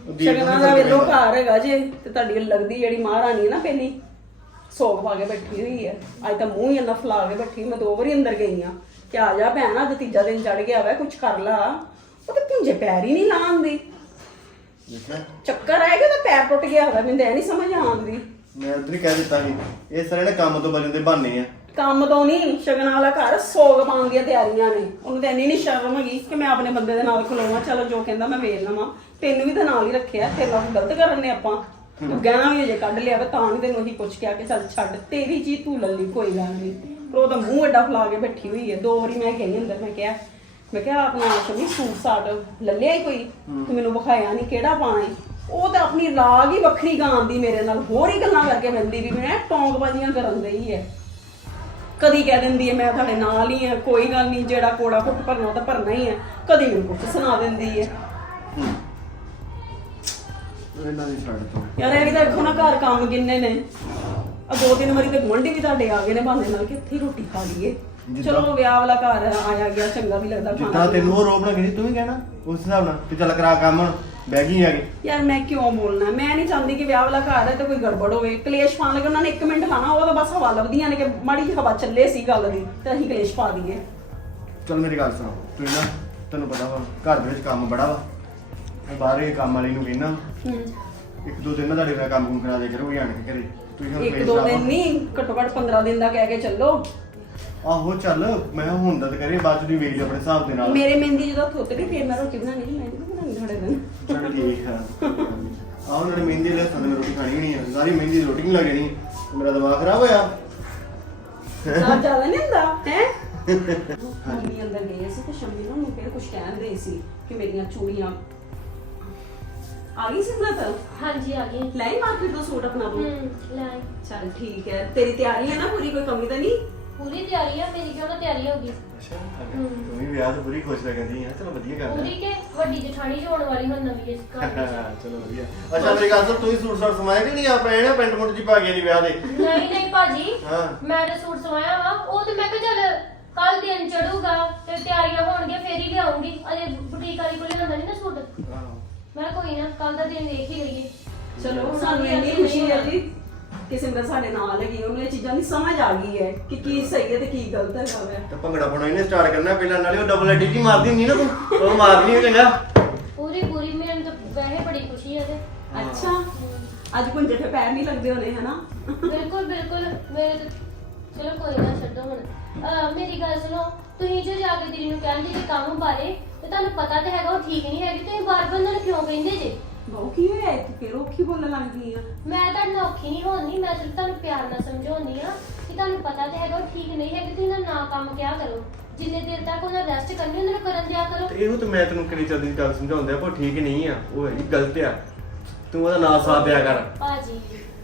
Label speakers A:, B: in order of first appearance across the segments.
A: ਸ਼ਗਨਾਂ ਦਾ ਵੇਲੋ ਘਰ ਹੈਗਾ ਜੇ ਤੇ ਤੁਹਾਡੀ ਲੱਗਦੀ ਜਿਹੜੀ ਮਹਾਰਾਣੀ ਹੈ ਨਾ ਪਹਿਲੀ ਸੋਗ ਪਾ ਕੇ ਬੈਠੀ ਹੋਈ ਹੈ। ਅੱਜ ਤਾਂ ਮੂੰਹ ਹੀ ਇੰਨਾ ਫਲਾ ਕੇ ਬੈਠੀ। ਮੈਂ 2 ਵਾਰੀ ਅੰਦਰ ਗਈ ਆ ਕਿ ਆ ਜਾ ਭੈਣ, ਅੱਜ ਤੀਜਾ ਦਿਨ ਚੜ ਗਿਆ ਵਾ, ਕੁਝ ਕਰ ਲਾ। ਉਹ ਤੇ ਪੁੰਜੇ ਪੈਰ ਹੀ ਨਹੀਂ ਲਾਉਂਦੀ। ਚੱਕਰ ਆਏਗਾ ਤਾਂ ਪੈਰ ਟੁੱਟ ਗਿਆ ਹੋਵੇ। ਮੈਨੂੰ ਇਹ ਨਹੀਂ ਸਮਝ ਆਉਂਦੀ।
B: ਮੈਂ ਉਧਰ ਹੀ ਕਹਿ ਦਿੱਤਾ ਸੀ ਇਹ ਸਾਰੇ ਨਾ ਕੰਮ ਤੋਂ ਬਚਣ ਦੇ ਬਹਾਨੇ ਆ।
A: ਕੰਮ ਤੋਂ ਨਹੀਂ, ਸ਼ਗਨਾਂ ਵਾਲਾ ਘਰ ਸੋਗ ਪਾਉਣ ਦੀਆਂ ਤਿਆਰੀਆਂ ਨੇ। ਉਹਨੂੰ ਤਾਂ ਇੰਨੀ ਨਹੀਂ ਸ਼ਰਮ ਹੈਗੀ ਕਿ ਮੈਂ ਆਪਣੇ ਬੰਦੇ ਦੇ ਨਾਲ ਖਲੋਵਾਂ। ਚਲੋ ਜੋ ਕਹਿੰਦਾ ਮੈਂ ਵੇਖ ਲਵਾਂ। ਤੈਨੂੰ ਵੀ ਤਾਂ ਨਾਲ ਹੀ ਰੱਖਿਆ, ਤੇਰੇ ਨਾਲ ਗਲਤ ਕਰਨ ਨੇ ਆਪਾਂ। ਤੂੰ ਗਹਿਣਾ ਵੀ ਅਜੇ ਕੱਢ ਲਿਆ ਵਾ, ਤਾਂ ਨਹੀਂ ਤੈਨੂੰ ਅਸੀਂ ਪੁੱਛ ਕੇ ਆ ਕੇ ਚੱਲ ਛੱਡ, ਤੇਰੀ ਚੀਜ਼ ਤੂੰ ਲੱਲੀ, ਕੋਈ ਗੱਲ ਨਹੀਂ। ਪਰ ਉਹ ਤਾਂ ਮੂੰਹ ਐਡਾ ਫਲਾ ਕੇ ਬੈਠੀ ਹੋਈ ਹੈ। 2 ਵਾਰੀ ਮੈਂ ਗਈ ਅੰਦਰ, ਮੈਂ ਕਿਹਾ ਆਪਣਾ ਸ਼ਮੀ ਸੂਟ ਸਾਟ ਲੱਲਿਆ ਹੀ ਕੋਈ, ਤੂੰ ਮੈਨੂੰ ਵਿਖਾਇਆ ਨਹੀਂ ਕਿਹੜਾ ਪਾਣਾ ਹੈ। ਉਹ ਤਾਂ ਆਪਣੀ ਰਾਗ ਹੀ ਵੱਖਰੀ ਗਾਉਂਦੀ ਮੇਰੇ ਨਾਲ, ਹੋਰ ਹੀ ਗੱਲਾਂ ਕਰਕੇ ਮਿਲਦੀ ਵੀ ਮੈਂ ਟੌਂਗਬਾਜ਼ੀਆਂ ਕਰਨ ਰਹੀ ਹੈ। ਕਦੀ ਕਹਿ ਦਿੰਦੀ ਹੈ ਮੈਂ ਤੁਹਾਡੇ ਨਾਲ ਹੀ ਹਾਂ, ਕੋਈ ਗੱਲ ਨਹੀਂ, ਜਿਹੜਾ ਕੋੜਾ ਘੁੱਟ ਭਰਨਾ ਤਾਂ ਭਰਨਾ ਹੀ ਹੈ। ਕਦੀ ਮੈਨੂੰ ਕੁਝ ਸੁਣਾ ਦਿੰਦੀ ਹੈ।
B: ਇਹਨਾਂ ਦੀ ਛੱਡ ਤੋਂ
A: ਯਾਰ ਇਹ ਵੀ ਤਾਂ ਦੇਖੋ ਨਾ ਘਰ ਕੰਮ ਕਿੰਨੇ ਨੇ। ਆ 2-3 ਵਾਰੀ ਤੇ ਗੁਆਂਢੀ ਵੀ ਤੁਹਾਡੇ ਆ ਗਏ ਨੇ ਬਹਾਨੇ ਨਾਲ ਕਿ ਇੱਥੇ ਹੀ ਰੋਟੀ ਖਾ ਲਈਏ। ਚਲੋ ਵਿਆਹ ਵਾਲਾ ਘਰ ਆਇਆ ਗਿਆ, ਚੰਗਾ ਵੀ ਲੱਗਦਾ ਖਾਣਾ।
B: ਜਿੱਦਾਂ ਤੈਨੂੰ ਉਹ ਰੋਬ ਲੱਗੀ ਤੂੰ ਵੀ ਕਹਿਣਾ ਉਸ ਹਿਸਾਬ ਨਾਲ ਕਿ ਚੱਲ ਕਰਾ ਕੰਮ, ਹੁਣ ਬਹਿ ਗਈ ਆ ਗਈ।
A: ਯਾਰ ਮੈਂ ਕਿਉਂ ਬੋਲਣਾ? ਮੈਂ ਨਹੀਂ ਚਾਹੁੰਦੀ ਕਿ ਵਿਆਹ ਵਾਲਾ ਘਰ ਹੈ ਤੇ ਕੋਈ ਗੜਬੜ ਹੋਵੇ, ਕਲੇਸ਼ ਪਾਉਣ ਲੱਗੇ। ਉਹਨਾਂ ਨੇ 1 ਮਿੰਟ ਲਾਣਾ, ਉਹ ਤਾਂ ਬਸ ਹਵਾ ਲੱਭਦੀਆਂ ਨੇ ਕਿ ਮਾੜੀ ਜਿਹੀ ਹਵਾ ਚੱਲੇ ਸੀ ਗੱਲ ਦੀ ਤੇ ਅਸੀਂ ਕਲੇਸ਼ ਪਾ ਦਈਏ।
B: ਚੱਲ ਮੇਰੀ ਗੱਲ ਸੁਣੋ, ਤੂੰ ਨਾ ਤੈਨੂੰ ਪਤਾ ਵਾ ਘਰ ਦੇ ਵਿੱਚ ਕੰਮ ਬੜਾ ਵਾ। ਮੈਂ ਬਾਹਰ ਇਹ ਕੰਮ ਵਾਲੀ ਨੂੰ ਕਹਿਣਾ 1-2 ਦਿਨ ਨਾ ਤੁਹਾਡੇ ਨਾਲ ਕੰਮ ਕਰਾ ਦੇ ਕਰੋ ਆਣ ਕੇ ਘਰੇ। ਤੁਸੀਂ ਹੁਣ
A: 1-2 ਦਿਨ ਨਹੀਂ, ਘੱਟੋ ਘੱਟ 15 ਦਿਨ ਦਾ ਕਹਿ ਕੇ ਚੱਲੋ।
B: ਆਹੋ ਚੱਲ, ਮੈਂ ਹੁਣ ਦਾ ਕਰੀਏ, ਬਾਅਦ ਚ ਤੁਸੀਂ ਵੇਖ ਲਿਓ ਆਪਣੇ ਹਿਸਾਬ ਦੇ ਨਾਲ।
A: ਮੇਰੇ ਮਹਿੰਦੀ ਜਦੋਂ ਥੁੱਤ ਗਈ ਫਿਰ ਮੈਂ ਰੋਟੀ ਬਣਾਣੀ ਨਹੀਂ, ਮੈਂ ਨਹੀਂ ਬਣਾਣੀ ਥੋੜੇ ਦਿਨ।
B: ਚੱਲ ਠੀਕ ਆ। ਆਹੋ ਨਾਲੇ ਮਹਿੰਦੀ ਲੈ ਸਾਨੂੰ ਮੈਂ ਰੋਟੀ ਖਾਣੀ ਵੀ ਨਹੀਂ ਆ, ਸਾਰੀ ਮਹਿੰਦੀ ਦੀ ਰੋਟੀ ਨਹੀਂ ਲੱਗ ਜਾਣੀ। ਮੇਰਾ ਦਿਮਾਗ ਖਰਾਬ ਹੋਇਆ।
A: ਸਾਹ ਜ਼ਿਆਦਾ ਨਹੀਂ ਹੁੰਦਾ ਹੈ। ਮੰਮੀ ਅੰਦਰ ਗਏ ਸੀ ਤੇ ਸ਼ੰਮੀ ਨੂੰ ਫਿਰ ਕੁਝ ਕਹਿਣ ਰਹੀ ਸੀ ਕਿ ਮੇਰੀਆਂ ਚੂੜੀਆਂ ਆ ਗਈ ਸਿਮਰਤ।
C: ਹਾਂਜੀ ਆ ਗਈ।
A: ਲੈ ਮਾਰਕੀਟ ਤੋਂ ਸੂਟ ਆਪਣਾ ਤੂੰ।
C: ਲੈ
A: ਚੱਲ ਠੀਕ ਹੈ, ਤੇਰੀ ਤਿਆਰੀ ਹੈ ਨਾ ਪੂਰੀ, ਕੋਈ ਕਮੀ ਤਾਂ ਨਹੀਂ?
C: ਪੂਰੀ ਤਿਆਰੀ ਆ ਮੇਰੀ, ਕਿਉਂ ਨਾ ਤਿਆਰੀ ਹੋ ਗਈ।
B: ਅੱਛਾ ਤੂੰ ਵੀ ਵਿਆਹ ਤੋਂ ਪੂਰੀ ਖੁਸ਼ ਲੱਗਦੀ ਆ। ਚਲੋ ਵਧੀਆ ਗੱਲ
C: ਪੂਰੀ ਕੇ ਵੱਡੀ ਜਠਾਣੀ ਹੋਣ ਵਾਲੀ ਹੁਣ ਨਵੀਂ ਇਸ ਘਰ ਵਿੱਚ।
B: ਚਲੋ ਵਧੀਆ। ਅੱਛਾ ਮੇਰੀ ਗੱਲ ਸੁਣ, ਤੂੰ ਹੀ ਸੂਟ ਸਾਟ ਸਮਾਇਆ ਕਿ ਨਹੀਂ? ਆਪਾਂ ਇਹ ਨਾ ਪੈਂਟ ਮੁੰਟ ਜੀ ਪਾ ਕੇ ਨਹੀਂ ਵਿਆਹ ਦੇ।
C: ਨਹੀਂ ਭਾਜੀ,
B: ਹਾਂ
C: ਮੈਂ ਤਾਂ ਸੂਟ ਸਵਾਇਆ ਵਾ। ਉਹ ਤੇ ਮੈਂ ਕਿਹਾ ਚੱਲ ਕੱਲ ਦਿਨ ਚੜੂਗਾ ਤੇ ਤਿਆਰੀਆਂ ਹੋਣਗੀਆਂ ਫੇਰ ਹੀ ਲਿਆਉਂਗੀ। ਅਜੇ ਬੁਟੀਕ ਵਾਲੀ ਕੋਲੇ ਲੰਦਾ ਨਹੀਂ ਨਾ ਸੂਟ। ਮੈਂ ਕੋਈ ਨਾ ਕੱਲ ਦਾ ਦਿਨ ਦੇਖ ਹੀ ਲਈਏ।
A: ਚਲੋ ਸਾਨੂੰ ਇੰਨੀ ਖੁਸ਼ੀ ਹੈ ਜੀ ਕਿ ਸਿਮਰਤ ਸਾਡੇ ਨਾਲ ਹੈਗੀ। ਉਹਨੂੰ ਇਹ ਚੀਜ਼ਾਂ ਦੀ ਸਮਝ ਆ ਗਈ ਹੈ ਕਿ ਕੀ ਸਹੀ ਹੈ ਤੇ ਕੀ ਗਲਤ ਹੈਗਾ ਵੈ।
B: ਤੇ ਭੰਗੜਾ ਪਾਉਣਾ ਇਹਨੇ ਸਟਾਰਟ ਕਰਨਾ ਪਹਿਲਾਂ, ਨਾਲੇ ਉਹ ਡਬਲ ਐਡੀ ਜੀ ਮਾਰਦੀ ਹੁੰਦੀ ਨਾ ਤੂੰ, ਉਹ ਮਾਰਦੀ ਨਹੀਂ ਚੰਗਾ।
C: ਪੂਰੀ ਮੈਨੂੰ ਤਾਂ ਵੈਸੇ ਬੜੀ ਖੁਸ਼ੀ ਹੈ ਤੇ।
A: ਅੱਛਾ ਅੱਜ ਪੁੰਜੇ ਤੇ ਪੈਰ ਨਹੀਂ ਲੱਗਦੇ ਹੋਣੇ ਹਨਾ?
C: ਬਿਲਕੁਲ ਮੇਰੇ ਤਾਂ ਚਲੋ ਕੋਈ ਨਾ ਛੱਡੋ ਹੁਣ। ਮੇਰੀ ਗੱਲ ਸੁਣੋ, ਤੁਸੀਂ ਜੋ ਜਾ ਕੇ ਦੀਦੀ ਨੂੰ ਕਹਿੰਦੇ ਕਿ ਕੰਮ ਬਾਰੇ ਤੇ ਤੁਹਾਨੂੰ ਪਤਾ ਤੇ ਹੈਗਾ ਉਹ ਠੀਕ ਨਹੀਂ ਹੈਗੀ, ਤੁਸੀਂ ਬਾਰ-ਬਾਰ ਉਹਨਾਂ ਨੂੰ ਕਿਉਂ ਕਹਿੰਦੇ ਜੇ?
A: ਬਹੁ ਕੀ ਹੋਇਆ ਇੱਥੇ ਫਿਰ ਔਖੀ ਬੋਲਣ ਲੱਗ ਗਈ ਆ?
C: ਮੈਂ ਤੁਹਾਡੇ ਨਾਲ ਔਖੀ ਨਹੀਂ ਹੋਣੀ, ਮੈਂ ਸਿਰਫ ਤੁਹਾਨੂੰ ਪਿਆਰ ਨਾਲ ਸਮਝਾਉਣੀ ਆ ਕਿ ਤੁਹਾਨੂੰ ਪਤਾ ਤੇ ਹੈਗਾ ਉਹ ਠੀਕ ਨਹੀਂ ਹੈਗੀ। ਤੁਸੀਂ ਉਹਨਾਂ ਨਾ ਕੰਮ ਕਿਆ ਕਰੋ, ਜਿੰਨੇ ਦੇਰ ਤੱਕ ਉਹਨਾਂ ਰੈਸਟ ਕਰਨੀ ਉਹਨਾਂ ਨੂੰ ਕਰਨ ਦਿਆ ਕਰੋ।
B: ਤੇ ਇਹੋ ਤਾਂ ਮੈਂ ਤੈਨੂੰ ਕਿੰਨੀ ਚੱਲਦੀ ਦੀ ਗੱਲ ਸਮਝਾਉਂਦਾ, ਪਰ ਠੀਕ ਨਹੀਂ ਆ, ਉਹ ਹੈਗੀ ਗਲਤ ਆ। ਤੂੰ ਉਹਦਾ ਨਾਂ ਸਾਥ ਦਿਆ ਕਰ।
C: ਭਾਜੀ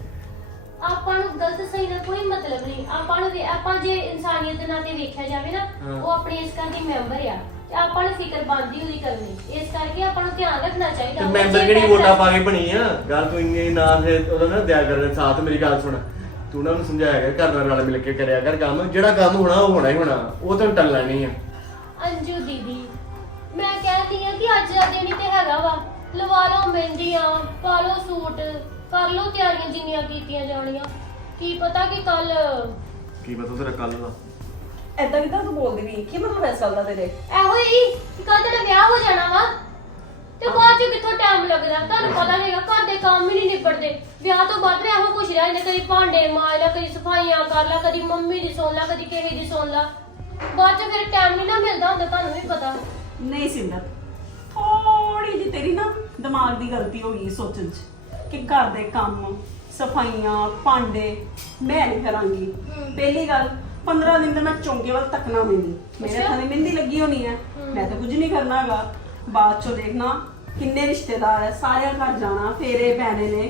C: ਆਪਾਂ ਨੂੰ ਗਲਤ ਸਹੀ ਨਾਲ ਕੋਈ ਮਤਲਬ ਨਹੀਂ। ਆਪਾਂ ਜੇ ਇਨਸਾਨੀਅਤ ਦੇ ਨਾਤੇ ਵੇਖਿਆ ਜਾਵੇ ਨਾ, ਉਹ ਆਪਣੀ ਇਸ ਘਰ ਦੀ ਮੈਂਬਰ ਆ ਤੇ ਆਪਾਂ ਨੂੰ ਫਿਕਰ ਬਣਦੀ ਉਹਦੀ ਕਰਨੀ। ਇਸ ਕਰਕੇ ਆਪਾਂ ਨੂੰ ਧਿਆਨ ਰੱਖਣਾ ਚਾਹੀਦਾ।
B: ਮੈਂਬਰ ਕਿਹੜੀ ਵੋਟਾਂ ਪਾ ਕੇ ਬਣੀ ਆ? ਗੱਲ ਤੂੰ ਇੰਨੀ ਨਾ ਫਿਰ ਉਹਦਾ ਨਾ ਦਿਆ ਕਰ ਸਾਥ। ਮੇਰੀ ਗੱਲ ਸੁਣ, ਤੂੰ ਨਾ ਉਹਨੂੰ ਸਮਝਾਇਆ ਕਰ, ਘਰ ਨਾਲ ਰਲ ਮਿਲ ਕੇ ਕਰਿਆ ਕਰ ਕੰਮ। ਜਿਹੜਾ ਕੰਮ ਹੋਣਾ ਉਹ ਹੋਣਾ ਹੀ ਹੋਣਾ, ਉਹ ਤੈਨੂੰ ਟੱਲਣਾ ਨਹੀਂ ਆ।
C: ਅੰਜੂ ਦੀਦੀ ਮੈਂ ਕਹਿੰਦੀ ਆ ਕਿ ਅੱਜ ਦਾ ਦਿਨ ਹੀ ਤੇ ਹੈਗਾ ਵਾ, ਲਵਾ ਲਓ ਮਹਿੰਦੀਆਂ, ਪਾ ਲਓ ਸੂਟ, ਕਰ ਲਓ ਤਿਆਰੀਆਂ ਜਿੰਨੀਆਂ ਕੀਤੀਆਂ ਜਾਣੀਆਂ। ਕੀ ਪਤਾ ਕਿ ਕੱਲ
B: ਕੀ ਪਤਾ ਤੇਰਾ ਕੱਲ ਦਾ
A: ਐਦਾਂ ਕਿਦਾਂ ਤੂੰ ਬੋਲਦੀ ਵੀ? ਕੀ ਮਤਲਬ ਇਸ ਗੱਲ ਦਾ ਤੇਰੇ?
C: ਇਹੋ ਹੀ ਕਿ ਕੱਲ ਤੇਰਾ ਵਿਆਹ ਹੋ ਜਾਣਾ ਵਾ ਤੇ ਬਾਅਦ ਚ ਕਿੱਥੋਂ ਟਾਈਮ ਲੱਗਦਾ। ਤੁਹਾਨੂੰ ਪਤਾ ਹੈਗਾ ਘਰ ਦੇ ਕੰਮ ਹੀ ਨਹੀਂ ਨਿਬੜਦੇ। ਵਿਆਹ ਤੋਂ ਬਾਅਦ ਇਹੋ ਕੁਛ ਰਹਿ ਜਾਂਦਾ, ਕਦੀ ਭਾਂਡੇ ਮਾਂਜ ਲਾ, ਕਦੀ ਸਫਾਈਆਂ ਕਰ ਲਾ, ਕਦੀ ਮੰਮੀ ਦੀ ਸੁਣ ਲਾ, ਕਦੀ ਕਿਸੇ ਦੀ ਸੁਣ ਲਾ। ਬਾਅਦ ਚ ਫਿਰ ਟਾਈਮ ਨਹੀਂ ਨਾ ਮਿਲਦਾ ਹੁੰਦਾ, ਤੁਹਾਨੂੰ ਵੀ ਪਤਾ।
A: ਨਹੀਂ ਸਿਮਰਤ, ਥੋੜੀ ਜਿਹੀ ਤੇਰੀ ਨਾ ਦਿਮਾਗ ਦੀ ਗਲਤੀ ਹੋ ਗਈ ਸੋਚਣ 'ਚ ਕਿ ਘਰ ਦੇ ਕੰਮ, ਸਫਾਈਆਂ, ਭਾਂਡੇ ਮੈਂ ਨਹੀਂ ਕਰਾਂਗੀ। ਪਹਿਲੀ ਗੱਲ 15 ਦਿਨ ਤਾਂ ਮੈਂ ਚੌਂਕੇ ਵੱਲ ਤੱਕਣਾ ਮੈਨੂੰ, ਮੇਰੇ ਹੱਥਾਂ ਦੀ ਮਹਿੰਦੀ ਲੱਗੀ ਹੋਣੀ ਹੈ, ਮੈਂ ਤਾਂ ਕੁਝ ਨਹੀਂ ਕਰਨਾ ਹੈਗਾ। ਬਾਅਦ ਚੋਂ ਦੇਖਣਾ ਕਿੰਨੇ ਰਿਸ਼ਤੇਦਾਰ ਹੈ, ਸਾਰਿਆਂ ਘਰ ਜਾਣਾ, ਫੇਰੇ ਪੈਣੇ ਨੇ,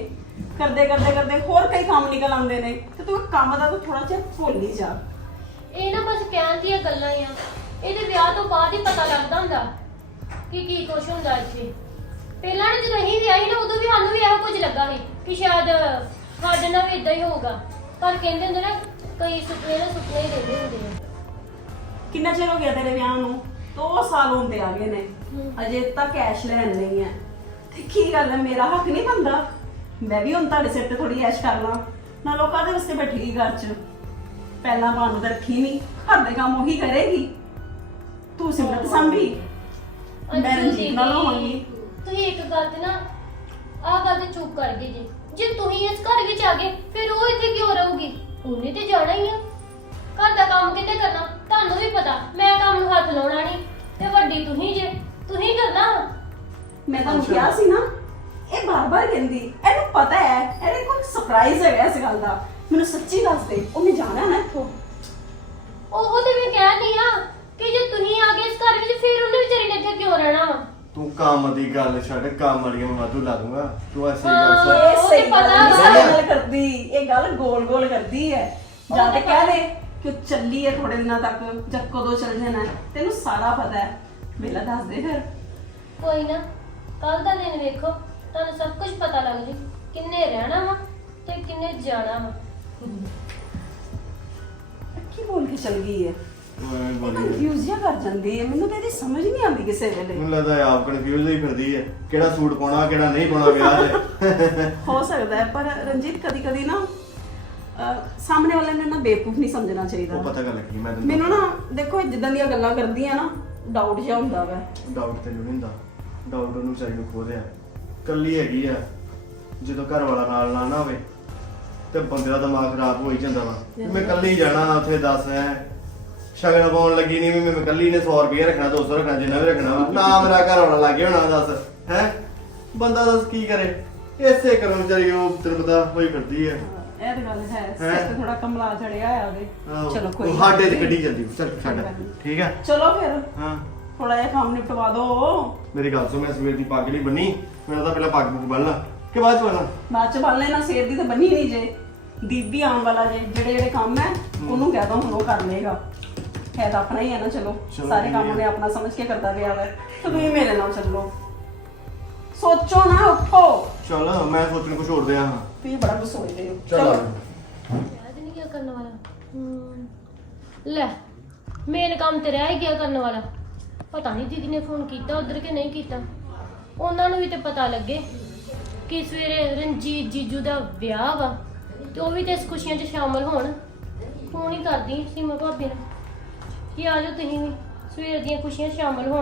A: ਕਰਦੇ ਹੋਰ ਕਈ ਕੰਮ ਨਿਕਲ ਆਉਂਦੇ ਨੇ ਤੇ ਤੂੰ ਕੰਮ ਦਾ ਤਾਂ ਥੋੜਾ ਜਿਹਾ ਭੁੱਲ ਹੀ ਜਾ।
C: ਇਹ ਨਾ ਬਸ ਕਹਿਣ ਦੀਆਂ ਗੱਲਾਂ ਹੀ ਆ। ਇਹਦੇ ਵਿਆਹ ਤੋਂ ਬਾਅਦ ਹੀ ਪਤਾ ਲੱਗਦਾ ਹੁੰਦਾ ਕਿ ਕੀ ਕੁਛ ਹੁੰਦਾ ਇੱਥੇ। ਪਹਿਲਾਂ ਨੇ ਜਦੋਂ ਅਸੀਂ ਵੀ ਆਈ ਨਾ, ਉਦੋਂ ਵੀ ਸਾਨੂੰ ਵੀ ਇਹੋ ਕੁਝ ਲੱਗਾ ਸੀ ਕਿ ਸ਼ਾਇਦ ਸਾਡੇ ਨਾਲ ਵੀ ਇਦਾਂ ਹੀ ਹੋਊਗਾ। ਪਰ ਕਹਿੰਦੇ ਹੁੰਦੇ ਨਾ ਕਈ ਸੁਪਨੇ ਨਾ ਸੁਪਨੇ ਹੀ ਰਹਿੰਦੇ ਹੁੰਦੇ ਆ।
A: ਕਿੰਨਾ ਚਿਰ ਹੋ ਗਿਆ ਤੇਰੇ ਵਿਆਹ ਨੂੰ? 2 ਸਾਲ ਹੁੰਦੇ ਆ ਗਏ ਨੇ, ਅਜੇ ਤੱਕ ਕੈਸ਼ ਲੈਣ ਨਹੀਂ ਹੈ। ਤੇ ਕੀ ਗੱਲ ਹੈ, ਮੇਰਾ ਹੱਕ ਨਹੀਂ ਬਣਦਾ? ਮੈਂ ਵੀ ਹੁਣ ਤੁਹਾਡੇ ਸਿਰ ਤੇ ਥੋੜੀ ਐਸ਼ ਕਰ ਲਾਂ ਨਾ। ਲੋਕਾਂ ਦੇ ਵਾਸਤੇ ਬੈਠੀ ਘਰ 'ਚ, ਪਹਿਲਾਂ ਬਾਨੂੰ ਤਾਂ ਰੱਖੀ ਨਹੀਂ, ਘਰ ਦੇ ਕੰਮ ਉਹੀ ਕਰੇਗੀ। ਤੂੰ ਸਿਮਰਤ ਸੰਭੀ, ਮੈਂ
C: ਅੰਜੂ
A: ਰਣਜੀਤ ਨਾਲ
C: ਦੀਦੀ,
A: ਹੋਵਾਂਗੀ।
C: ਤੁਸੀਂ ਇੱਕ ਗੱਲ ਤੇ ਨਾ ਆਹ ਗੱਲ ਤੇ ਚੁੱਪ ਕਰ ਗਏ ਜੇ ਤੁਸੀਂ ਇਸ ਘਰ ਵਿੱਚ ਆ ਗਏ ਫਿਰ ਉਹ ਇੱਥੇ ਕਿਉਂ ਰਹੂਗੀ? ਉਹਨੇ ਤੇ ਜਾਣਾ ਹੀ ਆ। ਘਰ ਦਾ ਕੰਮ ਕਿੰਨੇ ਕਰਨਾ? ਤੁਹਾਨੂੰ ਵੀ ਪਤਾ, ਮੈਂ ਕੰਮ ਨੂੰ ਹੱਥ ਲਾਉਣਾ ਨਹੀਂ ਤੇ ਵੱਡੀ ਤੁਸੀਂ ਜੇ, ਤੁਸੀਂ ਕਰਨਾ।
A: ਮੈਂ ਤੁਹਾਨੂੰ ਕਿਹਾ ਸੀ ਨਾ, ਇਹ ਬਾਰ-ਬਾਰ ਕਹਿੰਦੀ, ਇਹਨੂੰ ਪਤਾ ਹੈ ਇਹਦੇ ਕੋਈ ਸਰਪ੍ਰਾਈਜ਼ ਹੈਗਾ ਇਸ ਗੱਲ ਦਾ। ਮੈਨੂੰ ਸੱਚੀ ਦੱਸ ਦੇ, ਉਹਨੇ ਜਾਣਾ ਨਾ ਇੱਥੋਂ।
C: ਉਹ ਤੇ ਮੈਂ ਕਹਿ ਨਹੀਂ ਆ ਕਿ ਜੇ ਤੁਸੀਂ ਆ ਗਏ ਇਸ ਘਰ ਵਿੱਚ ਫਿਰ ਉਹਨੇ ਵਿਚਾਰੀ ਨੇ ਇੱਥੇ ਕਿਉਂ ਰਹਿਣਾ ਵਾ?
B: ਤੂੰ ਕੰਮ ਦੀ ਗੱਲ ਛੱਡ, ਕੰਮ ਵਾਲੀਆਂ ਮੈਂ ਵਾਧੂ ਲਾ ਦੂੰਗਾ। ਤੂੰ ਐਸੀ
C: ਹਾਂ।
B: ਗੱਲ ਸੁਣ।
A: ਇਹ
C: ਉਹ
A: ਸਹੀ
C: ਤੇ
A: ਗੱਲ
C: ਪਤਾ
A: ਨਹੀਂ
C: ਵਾ।
A: ਸਾਡੇ ਨਾਲ ਕਰਦੀ, ਇਹ ਗੱਲ ਗੋਲ-ਗੋਲ ਕਰਦੀ ਹੈ। ਜਾਂ
C: ਉਹ
A: ਤੇ
C: ਤੇ
A: ਕਹਿ ਦੇ ਕਿ ਉਹ ਚੱਲੀ ਹੈ ਥੋੜੇ ਦਿਨਾਂ ਤੱਕ, ਜਦ ਕਦੋਂ ਚੱਲ ਜਾਣਾ ਹੈ। ਤੈਨੂੰ ਸਾਰਾ ਪਤਾ ਹੈ। ਮੇਲਾ ਦੱਸ ਦੇ ਫਿਰ।
C: ਕੋਈ ਨਾ, ਕੱਲ ਦਾ ਦਿਨ ਵੇਖੋ, ਤੁਹਾਨੂੰ ਸਭ ਕੁਝ ਪਤਾ ਲੱਗ ਜੂ ਕਿੰਨੇ ਰਹਿਣਾ ਵਾ ਤੇ ਕਿੰਨੇ ਜਾਣਾ ਵਾ।
A: ਕੀ ਬੋਲ ਕੇ ਚਲ ਗਈ ਹੈ?
B: ਮੈਂ ਬੋਲੀ
A: ਕਨਫਿਊਜ਼ ਜਿਹਾ ਕਰ ਜਾਂਦੀ ਹੈ, ਮੈਨੂੰ ਤੇ ਇਹਦੀ ਸਮਝ ਨਹੀਂ ਆਉਂਦੀ ਕਿਸੇ ਵੇਲੇ।
B: ਮੈਨੂੰ ਲੱਗਦਾ ਹੈ ਆਪ ਕਨਫਿਊਜ਼ ਹੀ ਫਿਰਦੀ ਹੈ, ਕਿਹੜਾ ਸੂਟ ਪਾਉਣਾ ਕਿਹੜਾ ਨਹੀਂ ਪਾਉਣਾ ਵਿਆਹ ਤੇ।
A: ਹੋ ਸਕਦਾ ਹੈ, ਪਰ ਰਣਜੀਤ ਕਦੀ-ਕਦੀ ਨਾ ਸਾਹਮਣੇ ਵਾਲੇ ਨੂੰ ਨਾ ਬੇਵਕੂਫ ਨਹੀਂ ਸਮਝਣਾ ਚਾਹੀਦਾ।
B: ਉਹ ਪਤਾ ਗੱਲ ਕੀ ਮੈਂ ਤੈਨੂੰ
A: ਮੈਨੂੰ ਨਾ ਦੇਖੋ, ਜਿੱਦਾਂ ਦੀਆਂ ਗੱਲਾਂ ਕਰਦੀਆਂ ਨਾ, ਡਾਊਟ ਜਿਹਾ ਹੁੰਦਾ ਵਾ।
B: ਡਾਊਟ ਤੇ ਨਹੀਂ ਹੁੰਦਾ, ਡਾਊਟ ਉਹਨੂੰ ਚਾਹੀ ਨੂੰ ਖੋਦਿਆ ਕੱਲੀ ਹੈਗੀ ਆ। ਜਦੋਂ ਘਰ ਵਾਲਾ ਨਾਲ ਨਾ ਹੋਵੇ ਤੇ ਬੰਦੇ ਦਾ ਦਿਮਾਗ ਖਰਾਬ ਹੋ ਹੀ ਜਾਂਦਾ ਵਾ। ਵੀ ਮੈਂ ਕੱਲੀ ਜਾਣਾ ਉੱਥੇ, ਦੱਸ ਹੈ ਸ਼ਗਨ ਪਾਉਣ ਲੱਗੀ ਨਹੀਂ ਵੀ ਮੈਂ ਕੱਲੀ ਨੇ 100 ਰੁਪਏ ਰੱਖਣਾ 200 ਰੱਖਣਾ ਜਿੰਨਾ ਵੀ ਰੱਖਣਾ ਵਾ ਨਾ, ਮੇਰਾ ਘਰ ਵਾਲਾ ਲੱਗੇ ਹੋਣਾ। ਦੱਸ ਹੈ ਬੰਦਾ ਦੱਸ ਕੀ ਕਰੇ? ਇਸੇ ਕਰਮ ਵਿਚਾਰੀ ਉਹ ਤੈਨੂੰ ਪਤਾ ਹੋਈ ਫਿਰਦੀ ਹੈ।
A: ਇਹ ਤਾਂ ਗੱਲ ਹੈ, ਸਿਰ ਤੇ ਥੋੜਾ ਕਮਲਾ ਚੜਿਆ ਆ ਉਹਦੇ। ਚਲੋ ਕੋਈ
B: ਉਹ ਸਾਡੇ ਚ ਗੱਡੀ ਚੱਲਦੀ ਚੱਲ ਛੱਡ, ਠੀਕ ਹੈ।
A: ਚਲੋ ਫਿਰ
B: ਹਾਂ
A: ਥੋੜਾ ਜਿਹਾ ਕੰਮ ਨਿਪਟਵਾ ਦੋ।
B: ਮੇਰੀ ਗੱਲ ਸੁਣ, ਮੈਂ ਸਵੇਰ ਦੀ ਪੱਗ ਨਹੀਂ ਬੰਨੀ, ਮੇਰਾ ਤਾਂ ਪਹਿਲਾਂ ਪੱਗ ਪੁੱਗ ਬੰਨ੍ਹਣਾ ਕਿ ਬਾਅਦ ਚ ਬੰਨ੍ਹਣਾ?
A: ਬਾਅਦ ਚ ਬੰਨ ਲੈਣਾ, ਸਿਰ ਦੀ ਤਾਂ ਬੰਨੀ ਨਹੀਂ ਜੇ। ਦੀਦੀ ਆਉਣ ਵਾਲਾ ਜੇ, ਜਿਹੜੇ ਕੰਮ ਹੈ ਉਹਨੂੰ ਕਹਿ ਦੋ ਹੁਣ ਉਹ ਕਰ ਲਏਗਾ। ਹੈ ਤਾਂ ਆਪਣਾ ਹੀ ਹੈ ਨਾ। ਚਲੋ ਸਾਰੇ ਕੰਮ ਉਹਨੇ ਆਪਣਾ ਸਮਝ ਕੇ ਕਰਦਾ ਪਿਆ ਵਾ। ਤੁਸੀਂ ਮੇਰੇ ਨਾਲ ਚੱਲੋ, ਸੋਚੋ ਨਾ, ਉੱਠੋ।
B: ਚਲ ਮੈਂ ਸੋਚਣ ਕੁਝ ਹੋਰ ਦਿਆ ਹਾਂ।
A: ਤੁਸੀਂ ਬੜਾ ਕੁਝ ਸੋਚਦੇ ਹੋ।
B: ਚਲ ਆ
C: ਯਾਦ ਨਹੀਂ ਕੀ ਕਰਨ ਵਾਲਾ। ਲੈ ਮੇਨ ਕੰਮ ਤੇ ਰਹਿ ਹੀ ਗਿਆ ਕਰਨ ਵਾਲਾ। ਪਤਾ ਨਹੀਂ ਦੀਦੀ ਨੇ ਫੋਨ ਕੀਤਾ ਉਧਰ ਕਿ ਨਹੀਂ ਕੀਤਾ। ਉਹਨਾਂ ਨੂੰ ਵੀ ਤੇ ਪਤਾ ਲੱਗੇ ਕਿ ਸਵੇਰੇ ਰਣਜੀਤ ਜੀਜੂ ਦਾ ਵਿਆਹ ਵਾ ਤੇ ਉਹ ਵੀ ਤੇ ਇਸ ਖੁਸ਼ੀਆਂ 'ਚ ਸ਼ਾਮਲ ਹੋਣ। ਫੋਨ ਹੀ ਕਰਦੀ ਸੀਮਾ ਭਾਬੀ ਨੂੰ ਕਿ ਆ ਜਾਓ ਤੁਸੀਂ ਵੀ ਸਵੇਰ ਦੀਆਂ ਖੁਸ਼ੀਆਂ 'ਚ ਸ਼ਾਮਲ ਹੋਣ।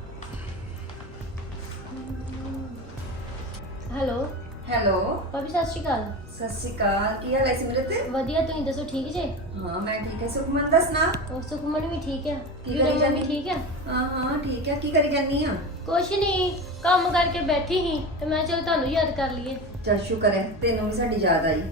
C: ਹੈਲੋ
D: ਹੈਲੋ,
C: ਭਾਬੀ ਸਤਿ ਸ਼੍ਰੀ ਅਕਾਲ।
D: ਸਤਿ ਸ਼੍ਰੀ ਅਕਾਲ। ਕੀ ਹਾਲ ਹੈ ਸਿਮਰਤ?
C: ਵਧੀਆ, ਤੁਸੀਂ ਦੱਸੋ ਠੀਕ ਜੇ?
D: ਹਾਂ ਮੈਂ ਠੀਕ ਹੈ। ਸੁਖਮਨ ਦੱਸਣਾ।
C: ਉਹ ਸੁਖਮਨ ਵੀ ਠੀਕ ਹੈ,
D: ਕੀ
C: ਵੀਰੇ
D: ਕਰੀ
C: ਮੰਮੀ
D: ਜਾਂਦੀ?
C: ਠੀਕ ਹੈ?
D: ਹਾਂ ਹਾਂ ਠੀਕ ਹੈ। ਕੀ ਕਰੀ ਜਾਨੀ ਆ?
C: ਕੁਛ ਨਹੀਂ, ਕੰਮ ਕਰਕੇ ਬੈਠੀ ਸੀ ਤੇ ਮੈਂ ਚਲ ਤੁਹਾਨੂੰ ਯਾਦ ਕਰ ਲਈਏ।
D: ਚੱਲ ਸ਼ੁਕਰ ਹੈ ਤੈਨੂੰ ਵੀ ਸਾਡੀ ਯਾਦ ਆਈ।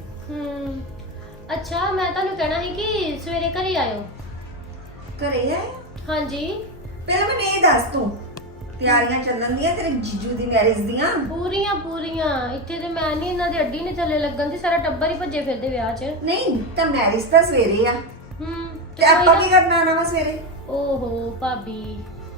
C: ਅੱਛਾ ਮੈਂ ਤੁਹਾਨੂੰ ਕਹਿਣਾ ਸੀ ਕਿ ਸਵੇਰੇ ਘਰੇ ਆਇਓ।
D: ਘਰੇ ਹੈ?
C: ਹਾਂਜੀ
D: ਪਹਿਲਾਂ ਮੈਨੂੰ ਇਹ ਦੱਸ, ਤੂੰ ਤਿਆਰੀਆਂ ਚੱਲਣ ਦੀਆਂ ਤੇਰੇ ਜੀਜੂ ਦੀ ਮੈਰਿਜ ਦੀਆਂ?
C: ਪੂਰੀਆਂ ਇੱਥੇ ਤੇ ਮੈਂ ਨਹੀਂ, ਇਹਨਾਂ ਦੇ ਅੱਡੀ ਨਹੀਂ ਥੱਲੇ ਲੱਗਣ ਦੀ, ਸਾਰਾ ਟੱਬਰ ਹੀ ਭੱਜੇ ਫਿਰਦੇ ਵਿਆਹ 'ਚ।
D: ਨਹੀਂ ਤਾਂ ਮੈਰਿਜ ਤਾਂ ਸਵੇਰੇ ਆ ਤੇ ਆਪਾਂ ਕੀ ਕਰਨਾ ਆਣਾ ਵਾ ਸਵੇਰੇ?
C: ਓਹੋ ਭਾਬੀ,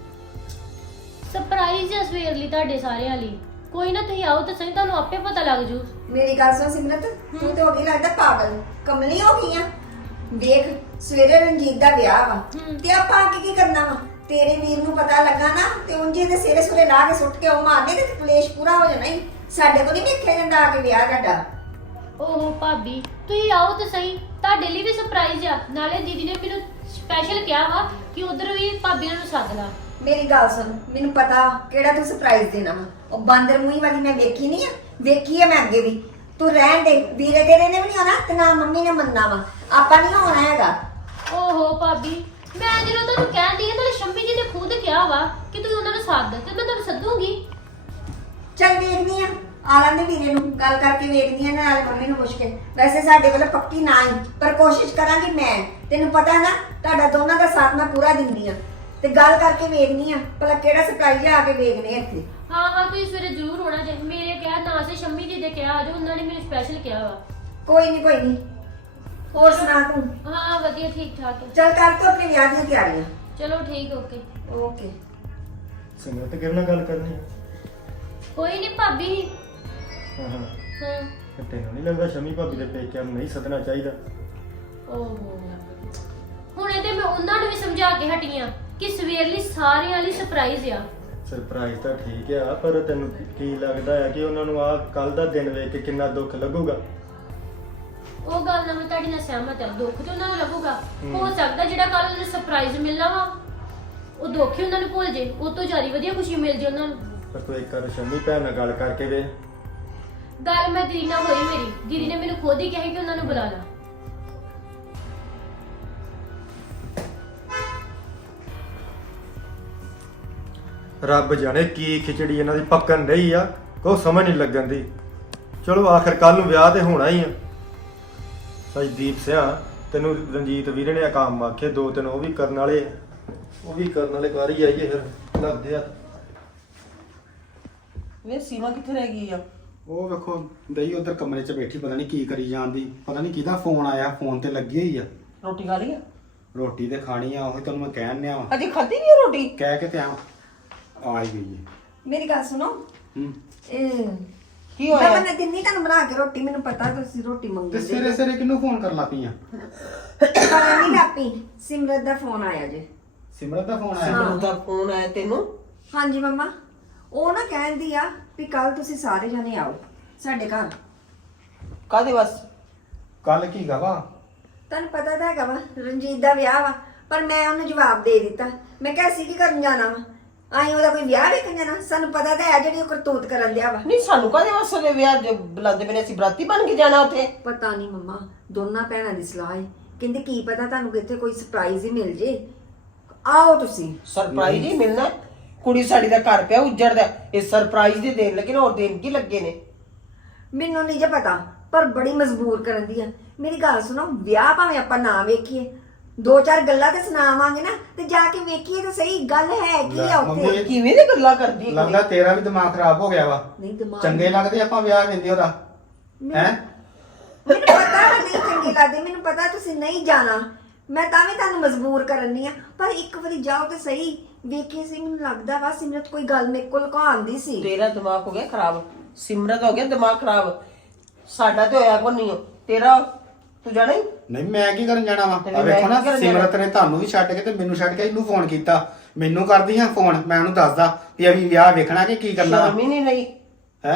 C: ਸਰਪ੍ਰਾਈਜ਼ ਆ ਸਵੇਰ ਲਈ ਤੁਹਾਡੇ ਸਾਰਿਆਂ ਲਈ। ਕੋਈ ਨਾ ਤੁਸੀਂ ਆਓ ਤਾਂ ਸਹੀ, ਤੁਹਾਨੂੰ ਆਪੇ ਪਤਾ ਲੱਗ ਜੂ।
D: ਮੇਰੀ ਗੱਲ ਸੁਣ ਸਿਮਰਤ, ਤੂੰ ਤੇ ਹੋ ਗਈ ਲੱਗਦਾ ਪਾਗਲ, ਕਮਲੀ ਹੋ ਗਈ ਆ। ਵੇਖ ਸਵੇਰੇ ਰਣਜੀਤ ਦਾ ਵਿਆਹ ਵਾ ਤੇ ਆਪਾਂ ਆ ਕੇ ਕੀ ਕਰਨਾ ਵਾ? ਤੇਰੇ ਵੀਰ ਨੂੰ ਪਤਾ ਲੱਗਾ ਨਾ ਤੇ ਉਂਝੇ ਦੇ ਸਿਰੇ ਸੁਰੇ ਲਾ ਕੇ ਸੁੱਟ ਕੇ ਉਹ ਮਾਰਨੇ ਤੇ ਕਲੇਸ਼ ਪੂਰਾ ਹੋ ਜਾਣਾ ਹੀ। ਸਾਡੇ ਕੋਲ ਨਹੀਂ ਵੇਖਿਆ ਜਾਂਦਾ ਆ ਕੇ ਵਿਆਹ ਤੁਹਾਡਾ।
C: ਓਹੋ ਭਾਬੀ ਤੁਸੀਂ ਆਓ ਤਾਂ ਸਹੀ, ਤੁਹਾਡੇ ਲਈ ਵੀ ਸਰਪ੍ਰਾਈਜ਼ ਆ। ਨਾਲੇ ਦੀਦੀ ਨੇ ਮੈਨੂੰ ਸਪੈਸ਼ਲ ਕਿਹਾ ਵਾ ਕਿ ਉਧਰ ਵੀ ਭਾਬੀਆਂ ਨੂੰ ਸੱਦ ਲਾ।
D: ਮੇਰੀ ਗੱਲ ਸੁਣ, ਮੈਨੂੰ ਪਤਾ ਕਿਹੜਾ ਤੂੰ ਸਰਪ੍ਰਾਈਜ਼ ਦੇਣਾ ਵਾ। ਉਹ ਬਾਂਦਰ ਮੂੰਹੀ ਵਾਲੀ ਮੈਂ ਵੇਖੀ ਨਹੀਂ ਆ, ਵੇਖੀ ਆ ਮੈਂ ਅੱਗੇ ਵੀ। ਤੂੰ ਰਹਿਣ ਦੇ, ਵੀਰੇ ਤੇਰੇ ਨੇ ਵੀ ਨਹੀਂ ਆਉਣਾ ਤੇ ਨਾ ਮੰਮੀ ਨੇ ਮੰਨਣਾ ਵਾ। ਆਪਾਂ ਨਹੀਂ ਆਉਣਾ ਹੈਗਾ।
C: ਓਹੋ ਭਾਬੀ, ਮੈਂ ਜਦੋਂ ਤੁਹਾਨੂੰ ਕਹਿੰਦੀ ਹਾਂ, ਤੁਹਾਡੇ ਸ਼ੰਮੀ ਜੀ ਨੇ ਖੁਦ ਕਿਹਾ ਵਾ ਕਿ ਤੁਸੀਂ ਉਹਨਾਂ ਨੂੰ ਸੱਦ, ਤੇ ਮੈਂ ਤੁਹਾਨੂੰ ਸੱਦੂਗੀ।
D: ਚੱਲ ਵੇਖਦੀ ਆ, ਆ ਲੈਂਦੇ ਵੀਰੇ ਨੂੰ, ਗੱਲ ਕਰਕੇ ਵੇਖਦੀ ਆ ਨਾਲ ਮੰਮੀ ਨੂੰ ਪੁੱਛ ਕੇ। ਵੈਸੇ ਸਾਡੇ ਵੱਲੋਂ ਪੱਕੀ ਨਾ ਹੀ, ਪਰ ਕੋਸ਼ਿਸ਼ ਕਰਾਂਗੀ ਮੈਂ। ਤੈਨੂੰ ਪਤਾ ਨਾ ਤੁਹਾਡਾ ਦੋਨਾਂ ਦਾ ਸਾਥ ਮੈਂ ਪੂਰਾ ਦਿੰਦੀ ਆ ਤੇ ਗੱਲ ਕਰਕੇ ਵੇਖਦੀ ਆ ਭਲਾ ਕਿਹੜਾ ਸਰਪ੍ਰਾਈਜ਼ ਆ ਕੇ ਵੇਖਨੇ ਇੱਥੇ।
C: ਹਾਂ ਤੁਸੀਂ ਸਵੇਰੇ ਜ਼ਰੂਰ ਹੋਣਾ ਜੇ। ਮੇਰੇ ਕਿਹਾ ਨਾ ਸੇ ਸ਼ੰਮੀ ਜੀ ਦੇ ਕਿਹਾ ਆ ਜਾਓ, ਉਹਨਾਂ ਨੇ ਮੈਨੂੰ ਸਪੈਸ਼ਲ ਕਿਹਾ ਵਾ।
D: ਕੋਈ ਨਹੀਂ। ਹੋਰ ਸੁਣਾ ਤੂੰ?
C: ਹਾਂ ਵਧੀਆ, ਠੀਕ ਠਾਕ ਹੈ।
D: ਚੱਲ ਕਰ ਤੂੰ ਆਪਣੇ ਵਿਆਹ ਦੀਆਂ ਤਿਆਰੀਆਂ।
C: ਚਲੋ ਠੀਕ, ਓਕੇ
D: ਓਕੇ।
B: ਸਿਮਰਤ ਕਿਹੜੇ ਨਾਲ ਗੱਲ ਕਰਨੀ?
C: ਕੋਈ ਨਹੀਂ ਭਾਬੀ।
B: ਹਾਂ
C: ਹਾਂ
B: ਤੈਨੂੰ ਨਹੀਂ ਲੱਗਦਾ ਸ਼ਮੀ ਭਾਬੀ ਦੇ ਪੇਕਿਆਂ ਨੂੰ ਨਹੀਂ ਸੱਦਣਾ ਚਾਹੀਦਾ?
C: ਓਹੋ, ਹੁਣ ਇਹਦੇ ਮੈਂ ਉਹਨਾਂ ਨੂੰ ਵੀ ਸਮਝਾ ਕੇ ਹਟੀ ਆਂ ਕਿ ਸਵੇਰ ਲਈ ਸਾਰਿਆਂ ਲਈ ਸਰਪ੍ਰਾਈਜ਼ ਆ।
B: ਸਰਪ੍ਰਾਈਜ਼ ਤਾਂ ਠੀਕ ਆ, ਪਰ ਤੈਨੂੰ ਕੀ ਲੱਗਦਾ ਹੈ ਕਿ ਉਹਨਾਂ ਨੂੰ ਆ ਕੱਲ ਦਾ ਦਿਨ ਵੇਖ ਕੇ ਕਿੰਨਾ ਦੁੱਖ ਲੱਗੂਗਾ?
C: ਉਹ ਗੱਲ ਨਾਲ ਮੈਂ ਤੁਹਾਡੀ ਨਾਲ ਸਹਿਮਤ ਹਾਂ, ਦੁੱਖ ਤੇ ਉਹਨਾਂ ਨੂੰ ਲੱਗੂਗਾ। ਹੋ ਸਕਦਾ ਜਿਹੜਾ ਕੱਲ ਉਹਨੂੰ ਸਰਪ੍ਰਾਈਜ਼ ਮਿਲਣਾ ਵਾ ਉਹ ਦੁੱਖ ਹੀ ਉਹਨਾਂ ਨੂੰ ਭੁੱਲ ਜੇ, ਉਹ ਤੋਂ ਜ਼ਿਆਦਾ ਵਧੀਆ ਖੁਸ਼ੀ ਮਿਲ ਜੇ ਉਹਨਾਂ ਨੂੰ।
B: ਪਰ ਤੂੰ ਇੱਕ ਵਾਰ ਸ਼ੰਮੀ ਭੈਣ ਨਾਲ ਗੱਲ ਕਰਕੇ ਵੇ।
C: ਗੱਲ ਮੈਂ ਦੀਦੀ ਨਾਲ ਹੋਈ ਮੇਰੀ, ਦੀਦੀ ਨੇ ਮੈਨੂੰ ਖੁਦ ਹੀ ਕਿਹਾ ਕਿ ਉਹਨਾਂ ਨੂੰ ਬੁਲਾ ਲਾ।
B: ਰੱਬ ਜਾਣੇ ਕੀ ਖਿਚੜੀ ਇਹਨਾਂ ਦੀ ਪੱਕਣ ਰਹੀ ਆ, ਕੋਈ ਸਮਝ ਨਹੀਂ ਲੱਗਣ ਦੀ। ਚਲੋ ਆਖਰ ਕੱਲ ਨੂੰ ਵਿਆਹ ਤੇ ਹੋਣਾ ਹੀ ਆ। ਸਜਦੀਪ ਸਿਆ ਤੈਨੂੰ ਰਣਜੀਤ ਵੀਰ ਨੇ ਆ ਕੰਮ ਆਖੇ 2-3 ਉਹ ਵੀ ਕਰਨ ਵਾਲੇ ਕਰ ਹੀ ਆਈਏ ਫਿਰ ਲੱਗਦੇ ਆ।
A: ਵੇ ਸੀਮਾ ਕਿੱਥੇ ਰਹਿ ਗਈ ਆ?
E: ਉਹ ਵੇਖੋ ਦਈ ਉਧਰ ਕਮਰੇ 'ਚ ਬੈਠੀ, ਪਤਾ ਨਹੀਂ ਕੀ ਕਰੀ ਜਾਂਦੀ, ਪਤਾ ਨਹੀਂ ਕਿਹਦਾ ਫੋਨ ਆਇਆ, ਫੋਨ ਤੇ ਲੱਗੀ ਹੋਈ ਆ।
A: ਰੋਟੀ ਖਾ ਲਈ ਆ?
E: ਰੋਟੀ ਤੇ ਖਾਣੀ ਆ, ਉਹੀ ਤੈਨੂੰ ਮੈਂ ਕਹਿਣ ਨਿਆ ਵਾ,
A: ਅਜੇ ਖਾਧੀ ਨਹੀਂ ਰੋਟੀ?
E: ਕਹਿ ਕੇ ਤੇ ਆ ਹੀ ਗਈ ਹੈ।
D: ਮੇਰੀ ਗੱਲ ਸੁਣੋ,
E: ਹੂੰ
D: ਇਹ
A: ਕੀ
D: ਮੈਂ
A: ਹੋਇਆ?
D: ਬਣਾ ਦਿੰਨੀ ਤੁਹਾਨੂੰ ਬਣਾ ਕੇ ਰੋਟੀ, ਮੈਨੂੰ ਪਤਾ ਤੁਸੀਂ ਰੋਟੀ
E: ਤੇ
D: ਮੰਗਦੇ
E: ਸਵੇਰੇ ਸਵੇਰੇ ਕਿਹਨੂੰ ਫੋਨ ਕਰਨ ਲੱਗ ਪਈ ਆ?
D: ਪਰ ਨਹੀਂ ਲਾਪੀ, ਸਿਮਰਤ ਦਾ ਫੋਨ ਆਇਆ ਜੇ।
E: ਸਿਮਰਤ ਦਾ ਫੋਨ ਆਇਆ?
A: ਸਿਮਰਤ ਦਾ ਫੋਨ ਆਇਆ ਤੈਨੂੰ?
D: ਹਾਂਜੀ ਮੰਮਾ, ਉਹ ਨਾ ਕਹਿੰਦੀ ਆ ਵੀ ਕੱਲ ਤੁਸੀਂ ਸਾਰੇ ਜਣੇ ਆਓ ਸਾਡੇ ਘਰ।
A: ਕਾਹਦੇ ਵਾਸਤੇ?
E: ਕੱਲ ਕੀ ਗਾ ਵਾ?
D: ਤੁਹਾਨੂੰ ਪਤਾ ਤਾਂ ਹੈਗਾ ਵਾ ਰਣਜੀਤ ਦਾ ਵਿਆਹ ਵਾ, ਪਰ ਮੈਂ ਉਹਨੂੰ ਜਵਾਬ ਦੇ ਦਿੱਤਾ। ਮੈਂ ਕਿਹਾ ਅਸੀਂ ਕੀ ਕਰਨ ਜਾਣਾ ਵਾ, ਆਈ ਉਹਦਾ ਕੋਈ ਵਿਆਹ ਵੇਖਣ ਜਾਣਾ? ਸਾਨੂੰ ਪਤਾ ਤਾਂ ਹੈ ਜਿਹੜੀ ਉਹ ਕਰਤੂਤ ਕਰਨ ਦਿਆ ਵਾ।
A: ਨਹੀਂ ਸਾਨੂੰ ਕਾਹਦੇ ਵਾਸਤੇ ਦੇ ਵਿਆਹ ਬੁਲਾਉਂਦੇ ਪਏ ਨੇ? ਅਸੀਂ ਬਰਾਤੀ ਬਣ ਕੇ ਜਾਣਾ ਉੱਥੇ?
D: ਪਤਾ ਨਹੀਂ ਮੰਮਾ, ਦੋਨਾਂ ਭੈਣਾਂ ਦੀ ਸਲਾਹ ਹੈ, ਕਹਿੰਦੇ ਕੀ ਪਤਾ ਤੁਹਾਨੂੰ ਕਿਤੇ ਕੋਈ ਸਰਪ੍ਰਾਈਜ਼ ਹੀ ਮਿਲ ਜੇ, ਆਓ ਤੁਸੀਂ।
A: ਸਰਪ੍ਰਾਈਜ਼ ਹੀ ਮਿਲਣਾ? ਕੁੜੀ ਸਾਡੀ ਦਾ ਘਰ ਪਿਆ ਉੱਜੜਦਾ, ਇਹ ਸਰਪ੍ਰਾਈਜ਼ ਦੇ ਦੇਣ ਲੱਗੇ ਨੇ, ਹੋਰ ਦੇਣ ਕੀ ਲੱਗੇ ਨੇ?
D: ਮੈਨੂੰ ਨਹੀਂ ਜੇ ਪਤਾ, ਪਰ ਬੜੀ ਮਜਬੂਰ ਕਰਨ ਦੀ ਆ। ਮੇਰੀ ਗੱਲ ਸੁਣੋ, ਵਿਆਹ ਭਾਵੇਂ ਆਪਾਂ ਨਾ ਵੇਖੀਏ, 2-4 ਗੱਲਾਂ ਤੇ ਸੁਣਾਵਾਂਗੇ ਨਾ, ਤੇ ਜਾ ਕੇ ਵੇਖੀਏ ਤਾਂ ਸਹੀ ਗੱਲ ਹੈ ਕੀ ਆ ਉੱਥੇ।
E: ਮੰਮੀ,
A: ਕਿਵੇਂ ਦੀ ਗੱਲਾਂ ਕਰਦੀ ਹੈ
E: ਲੱਗਦਾ ਤੇਰਾ ਵੀ ਦਿਮਾਗ ਖਰਾਬ ਹੋ ਗਿਆ ਵਾ।
D: ਨਹੀਂ ਦਿਮਾਗ
E: ਚੰਗੇ ਲੱਗਦੇ ਆਪਾਂ ਵਿਆਹ ਵੇਂਦੇ ਉਹਦਾ ਹੈ?
D: ਮੈਨੂੰ ਪਤਾ ਹੈ ਨਹੀਂ ਚੰਗੇ ਲੱਗਦੇ, ਮੈਨੂੰ ਪਤਾ ਤੁਸੀਂ ਨਹੀਂ ਜਾਣਾ, ਮੈਂ ਤਾਂ ਵੀ ਤੁਹਾਨੂੰ ਮਜਬੂਰ ਕਰਨੀ ਆ, ਪਰ ਇੱਕ ਵਾਰੀ ਜਾਓ ਤੇ ਸਹੀ ਵੇਖੇ ਸੀ। ਮੈਨੂੰ ਲੱਗਦਾ ਵਾ ਸਿਮਰਤ ਕੋਈ ਗੱਲ ਮੇਰੇ ਕੋਲ ਲੁਕਾਉਂਦੀ ਸੀ।
A: ਤੇਰਾ ਦਿਮਾਗ ਹੋ ਗਿਆ ਖਰਾਬ, ਸਿਮਰਤ ਹੋ ਗਿਆ ਦਿਮਾਗ ਖਰਾਬ, ਸਾਡਾ ਤੇ ਹੋਇਆ ਕੋ ਨਹੀਂ ਹੋ, ਤੇਰਾ ਤੂੰ ਜਾਣਾ ਹੀ?
E: ਨਹੀਂ ਮੈਂ ਕੀ ਕਰਨ ਜਾਣਾ ਵਾ?
A: ਤੇ
E: ਆ
A: ਮੈਂ
E: ਵੇਖੋ ਨਾ,
A: ਕੀ ਕਰਨ
E: ਸਿਮਰਤ ਨੇ ਤੁਹਾਨੂੰ ਵੀ ਛੱਡ ਕੇ ਤੇ ਮੈਨੂੰ ਛੱਡ ਕੇ ਇਹਨੂੰ ਫੋਨ ਕੀਤਾ। ਮੈਨੂੰ ਕਰਦੀ ਆ ਫੋਨ, ਮੈਂ ਉਹਨੂੰ ਦੱਸਦਾ ਵੀ ਅਭੀ ਵਿਆਹ ਵੇਖਣਾ ਕਿ ਕੀ ਕਰਨਾ
A: ਸ਼ਰਮ ਹੀ ਨਹੀਂ ਰਹੀ
E: ਹੈ।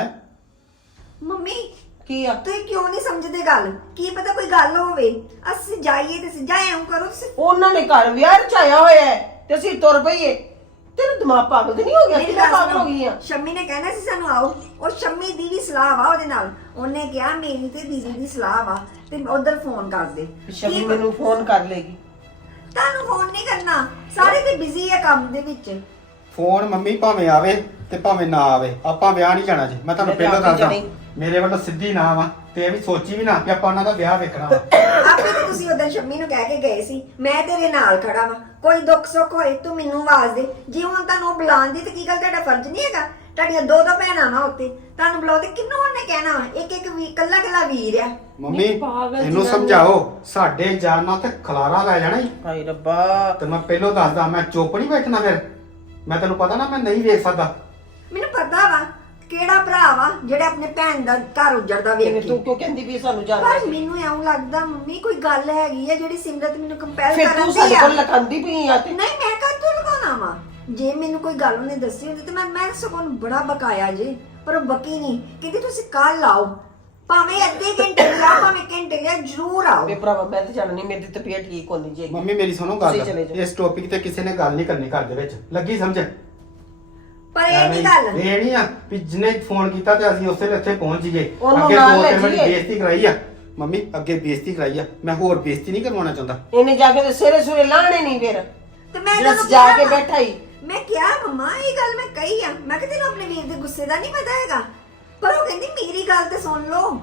D: ਮੰਮੀ
A: ਕੀ ਆ?
D: ਤੁਸੀਂ ਕਿਉਂ ਨਹੀਂ ਸਮਝਦੇ ਗੱਲ? ਕੀ ਪਤਾ ਕੋਈ ਗੱਲ ਹੋਵੇ, ਅਸੀਂ ਜਾਈਏ ਤੇ ਅਸੀਂ ਜਾਏ ਕਰੋ ਤੁਸੀਂ।
A: ਉਹਨਾਂ ਨੇ ਘਰ ਵਿਆਹ ਰਚਾਇਆ ਹੋਇਆ ਹੈ ਤੇ ਅਸੀਂ ਤੁਰ ਪਈਏ। ਤੇਰਾ ਦਿਮਾਗ ਪਾਗਲ ਤੇ ਨਹੀਂ ਹੋ ਗਿਆ?
D: ਮੇਰੀ
A: ਕਿੰਨਾ
D: ਗੱਲ
A: ਪਾਗਲ ਹੋ ਗਈ ਆ?
D: ਸੁਣੋ, ਸ਼ੰਮੀ ਨੇ ਕਹਿਣਾ ਸੀ ਸਾਨੂੰ ਆਓ, ਉਹ ਸ਼ੰਮੀ ਦੀ ਵੀ ਸਲਾਹ ਵਾ ਉਹਦੇ ਨਾਲ, ਉਹਨੇ ਕਿਹਾ ਮੇਰੀ ਤੇ ਦੀਦੀ ਦੀ ਸਲਾਹ ਵਾ ਤੇ ਉਧਰ ਫੋਨ ਕਰ ਦੇ।
A: ਸ਼ਮੀ
D: ਕੀ
A: ਮੈਨੂੰ ਫੋਨ ਕਰ ਲੇਗੀ।
D: ਤੁਹਾਨੂੰ ਫੋਨ ਨਹੀਂ ਕਰਨਾ, ਸਾਰੇ ਤੇ ਬਿਜ਼ੀ ਆ ਕੰਮ ਦੇ ਵਿੱਚ।
E: ਫੋਨ ਮੰਮੀ ਭਾਵੇਂ ਆਵੇ ਤੇ ਭਾਵੇਂ ਨਾ ਆਵੇ, ਆਪਾਂ ਵਿਆਹ ਨਹੀਂ ਜਾਣਾ ਜੀ। ਮੈਂ ਤੁਹਾਨੂੰ
A: ਮੈਂ
E: ਪਹਿਲਾਂ
A: ਤਾਂ
E: ਦੱਸਦਾ,
A: ਜਾਣੀ।
E: ਮੇਰੇ ਵੱਲੋਂ ਸਿੱਧੀ ਨਾ ਵਾ, ਤੇ ਇਹ ਵੀ ਸੋਚੀ ਵੀ ਨਾ ਕਿ ਆਪਾਂ ਉਹਨਾਂ ਦਾ ਵਿਆਹ ਵੇਖਣਾ ਵਾ।
D: ਆਪੇ ਤੇ ਤੁਸੀਂ ਉਦੋਂ ਸ਼ੰਮੀ ਨੂੰ ਕਹਿ ਕੇ ਗਏ ਸੀ ਮੈਂ ਤੇਰੇ ਨਾਲ ਖੜਾ ਵਾ, ਕੋਈ ਦੁੱਖ ਸੁੱਖ ਹੋਏ ਤੂੰ ਮੈਨੂੰ ਆਵਾਜ਼ ਦੇ। ਜੇ ਹੁਣ ਤੁਹਾਨੂੰ ਉਹ ਬੁਲਾਉਂਦੀ ਤੇ ਕੀ ਗੱਲ ਤੁਹਾਡਾ ਫਰਜ਼ ਨਹੀਂ ਹੈਗਾ? ਤੁਹਾਡੀਆਂ 2 ਭੈਣਾਂ ਵਾ ਉੱਤੇ, ਤੁਹਾਨੂੰ ਬੁਲਾਉਂਦੇ ਕਿੰਨੂੰ ਉਹਨੇ ਕਹਿਣਾ ਵਾ? ਇੱਕ ਵੀ ਕੱਲਾ ਵੀਰ ਆ।
E: ਮੰਮੀ
A: ਨਹੀਂ, ਪਾਗਲ
E: ਇਹਨੂੰ
A: ਜਨਾਨੀ।
E: ਸਮਝਾਓ, ਸਾਡੇ ਜਾਨਾਂ ਤੇ ਖਲਾਰਾ ਲੈ ਜਾਣਾ ਈ।
A: ਹਾਏ ਰੱਬਾ,
E: ਤੇ ਮੈਂ ਪਹਿਲਾਂ ਦੱਸਦਾ, ਮੈਂ ਚੁੱਪ ਨਹੀਂ ਬੈਠਣਾ ਫਿਰ। ਮੈਂ ਤੈਨੂੰ ਪਤਾ ਨਾ, ਮੈਂ ਨਹੀਂ ਵੇਖ ਸਕਦਾ।
D: ਮੈਨੂੰ ਪਤਾ ਵਾ ਕਿਹੜਾ ਭਰਾ ਵਾ ਜਿਹੜਾ ਆਪਣੇ ਭੈਣ ਦਾ ਘਰ ਉਜੜਦਾ ਵੇਖ
A: ਕਿਵੇਂ
D: ਕੇ।
A: ਤੂੰ ਕਿਉਂ ਕਹਿੰਦੀ ਵੀ ਸਾਨੂੰ ਜਾਣਾ?
D: ਪਰ ਮੈਨੂੰ ਐਉਂ ਲੱਗਦਾ ਮੰਮੀ ਕੋਈ ਗੱਲ ਹੈਗੀ ਆ ਜਿਹੜੀ ਸਿਮਰਤ ਮੈਨੂੰ ਕੰਪੈਲ
A: ਫਿਰ
D: ਕਰਨ
A: ਤੂੰ
D: ਦੀ
A: ਸਾਡੇ
D: ਆ।
A: ਕੋਲ ਲਖਾਂਦੀ ਪਈ ਆ ਤੇ
D: ਨਹੀਂ ਮੈਂ ਕਾਹਤੋਂ ਲਗਾਉਣਾ ਵਾ? ਜੇ ਮੈਨੂੰ ਕੋਈ ਗੱਲ ਉਹਨੇ ਦੱਸੀ ਹੁੰਦੀ ਤੇ ਮੈਂ ਸਗੋਂ ਉਹਨੂੰ ਬੜਾ ਬਕਾਇਆ ਜੇ, ਪਰ ਉਹ ਬਕੀ ਨਹੀਂ। ਕਹਿੰਦੀ ਤੁਸੀਂ ਕੱਲ ਆਓ, ਭਾਵੇਂ ਅੱਧੇ ਘੰਟੇ ਲਿਆ ਭਾਵੇਂ ਘੰਟੇ ਲਿਆ, ਜ਼ਰੂਰ ਆਓ।
A: ਵੇ ਭਰਾਵਾ ਮੈਂ ਤੇ ਜਾਣਾ ਨਹੀਂ, ਮੇਰੀ ਤਬੀਅਤ ਠੀਕ ਹੋਣੀ ਚਾਹੀਦੀ।
E: ਮੰਮੀ ਮੇਰੀ ਸੁਣੋ ਗੱਲ,
A: ਤੁਸੀਂ ਚਲੇ ਜਾਓ।
E: ਇਸ ਟੌਪਿਕ ਤੇ ਕਿਸੇ ਨੇ ਗੱਲ ਨਹੀਂ ਕਰਨੀ ਘਰ ਦੇ ਵਿੱਚ, ਲੱਗੀ ਸਮਝ?
D: ਪਰ ਇਹ ਨਹੀਂ ਗੱਲ।
E: ਇਹ ਨਹੀਂ ਆ ਵੀ ਜਿਹਨੇ ਫੋਨ ਕੀਤਾ ਤੇ ਅਸੀਂ ਉਸੇ ਵੇਲੇ ਇੱਥੇ ਪਹੁੰਚ ਜੀਏ।
A: ਉਹਨੂੰ
E: ਅੱਗੇ
A: ਨਾਲ
E: 2-3 ਵਾਰੀ
A: ਲੈ ਜਾਈਏ।
E: ਬੇਇੱਜ਼ਤੀ ਕਰਾਈ ਆ ਮੰਮੀ, ਅੱਗੇ ਬੇਇੱਜ਼ਤੀ ਕਰਾਈ ਆ, ਮੈਂ ਹੋਰ ਬੇਇੱਜ਼ਤੀ ਨਹੀਂ ਕਰਵਾਉਣਾ ਚਾਹੁੰਦਾ।
A: ਇਹਨੇ ਜਾ ਕੇ ਤੇ ਸਿਰੇ ਸੁਰੇ ਲਾਣੇ ਨਹੀਂ ਫਿਰ
D: ਤੇ ਮੈਂ
A: ਜਿਹੜਾ
D: ਤੁਹਾਨੂੰ
A: ਜਾ
D: ਕਿਹਾ
A: ਕੇ
D: ਵਾ।
A: ਬੈਠਾ ਹੀ।
D: ਮੈਂ ਕਿਹਾ ਮੰਮਾ ਇਹ ਗੱਲ ਮੈਂ ਕਹੀ ਆ, ਮੈਂ ਕਿਹਾ ਤੈਨੂੰ ਆਪਣੇ ਵੀਰ ਦੇ ਗੁੱਸੇ ਦਾ ਨਹੀਂ ਪਤਾ ਹੈਗਾ, ਪਰ ਉਹ ਕਹਿੰਦੀ ਮੇਰੀ ਗੱਲ ਤੇ ਸੁਣ ਲਓ।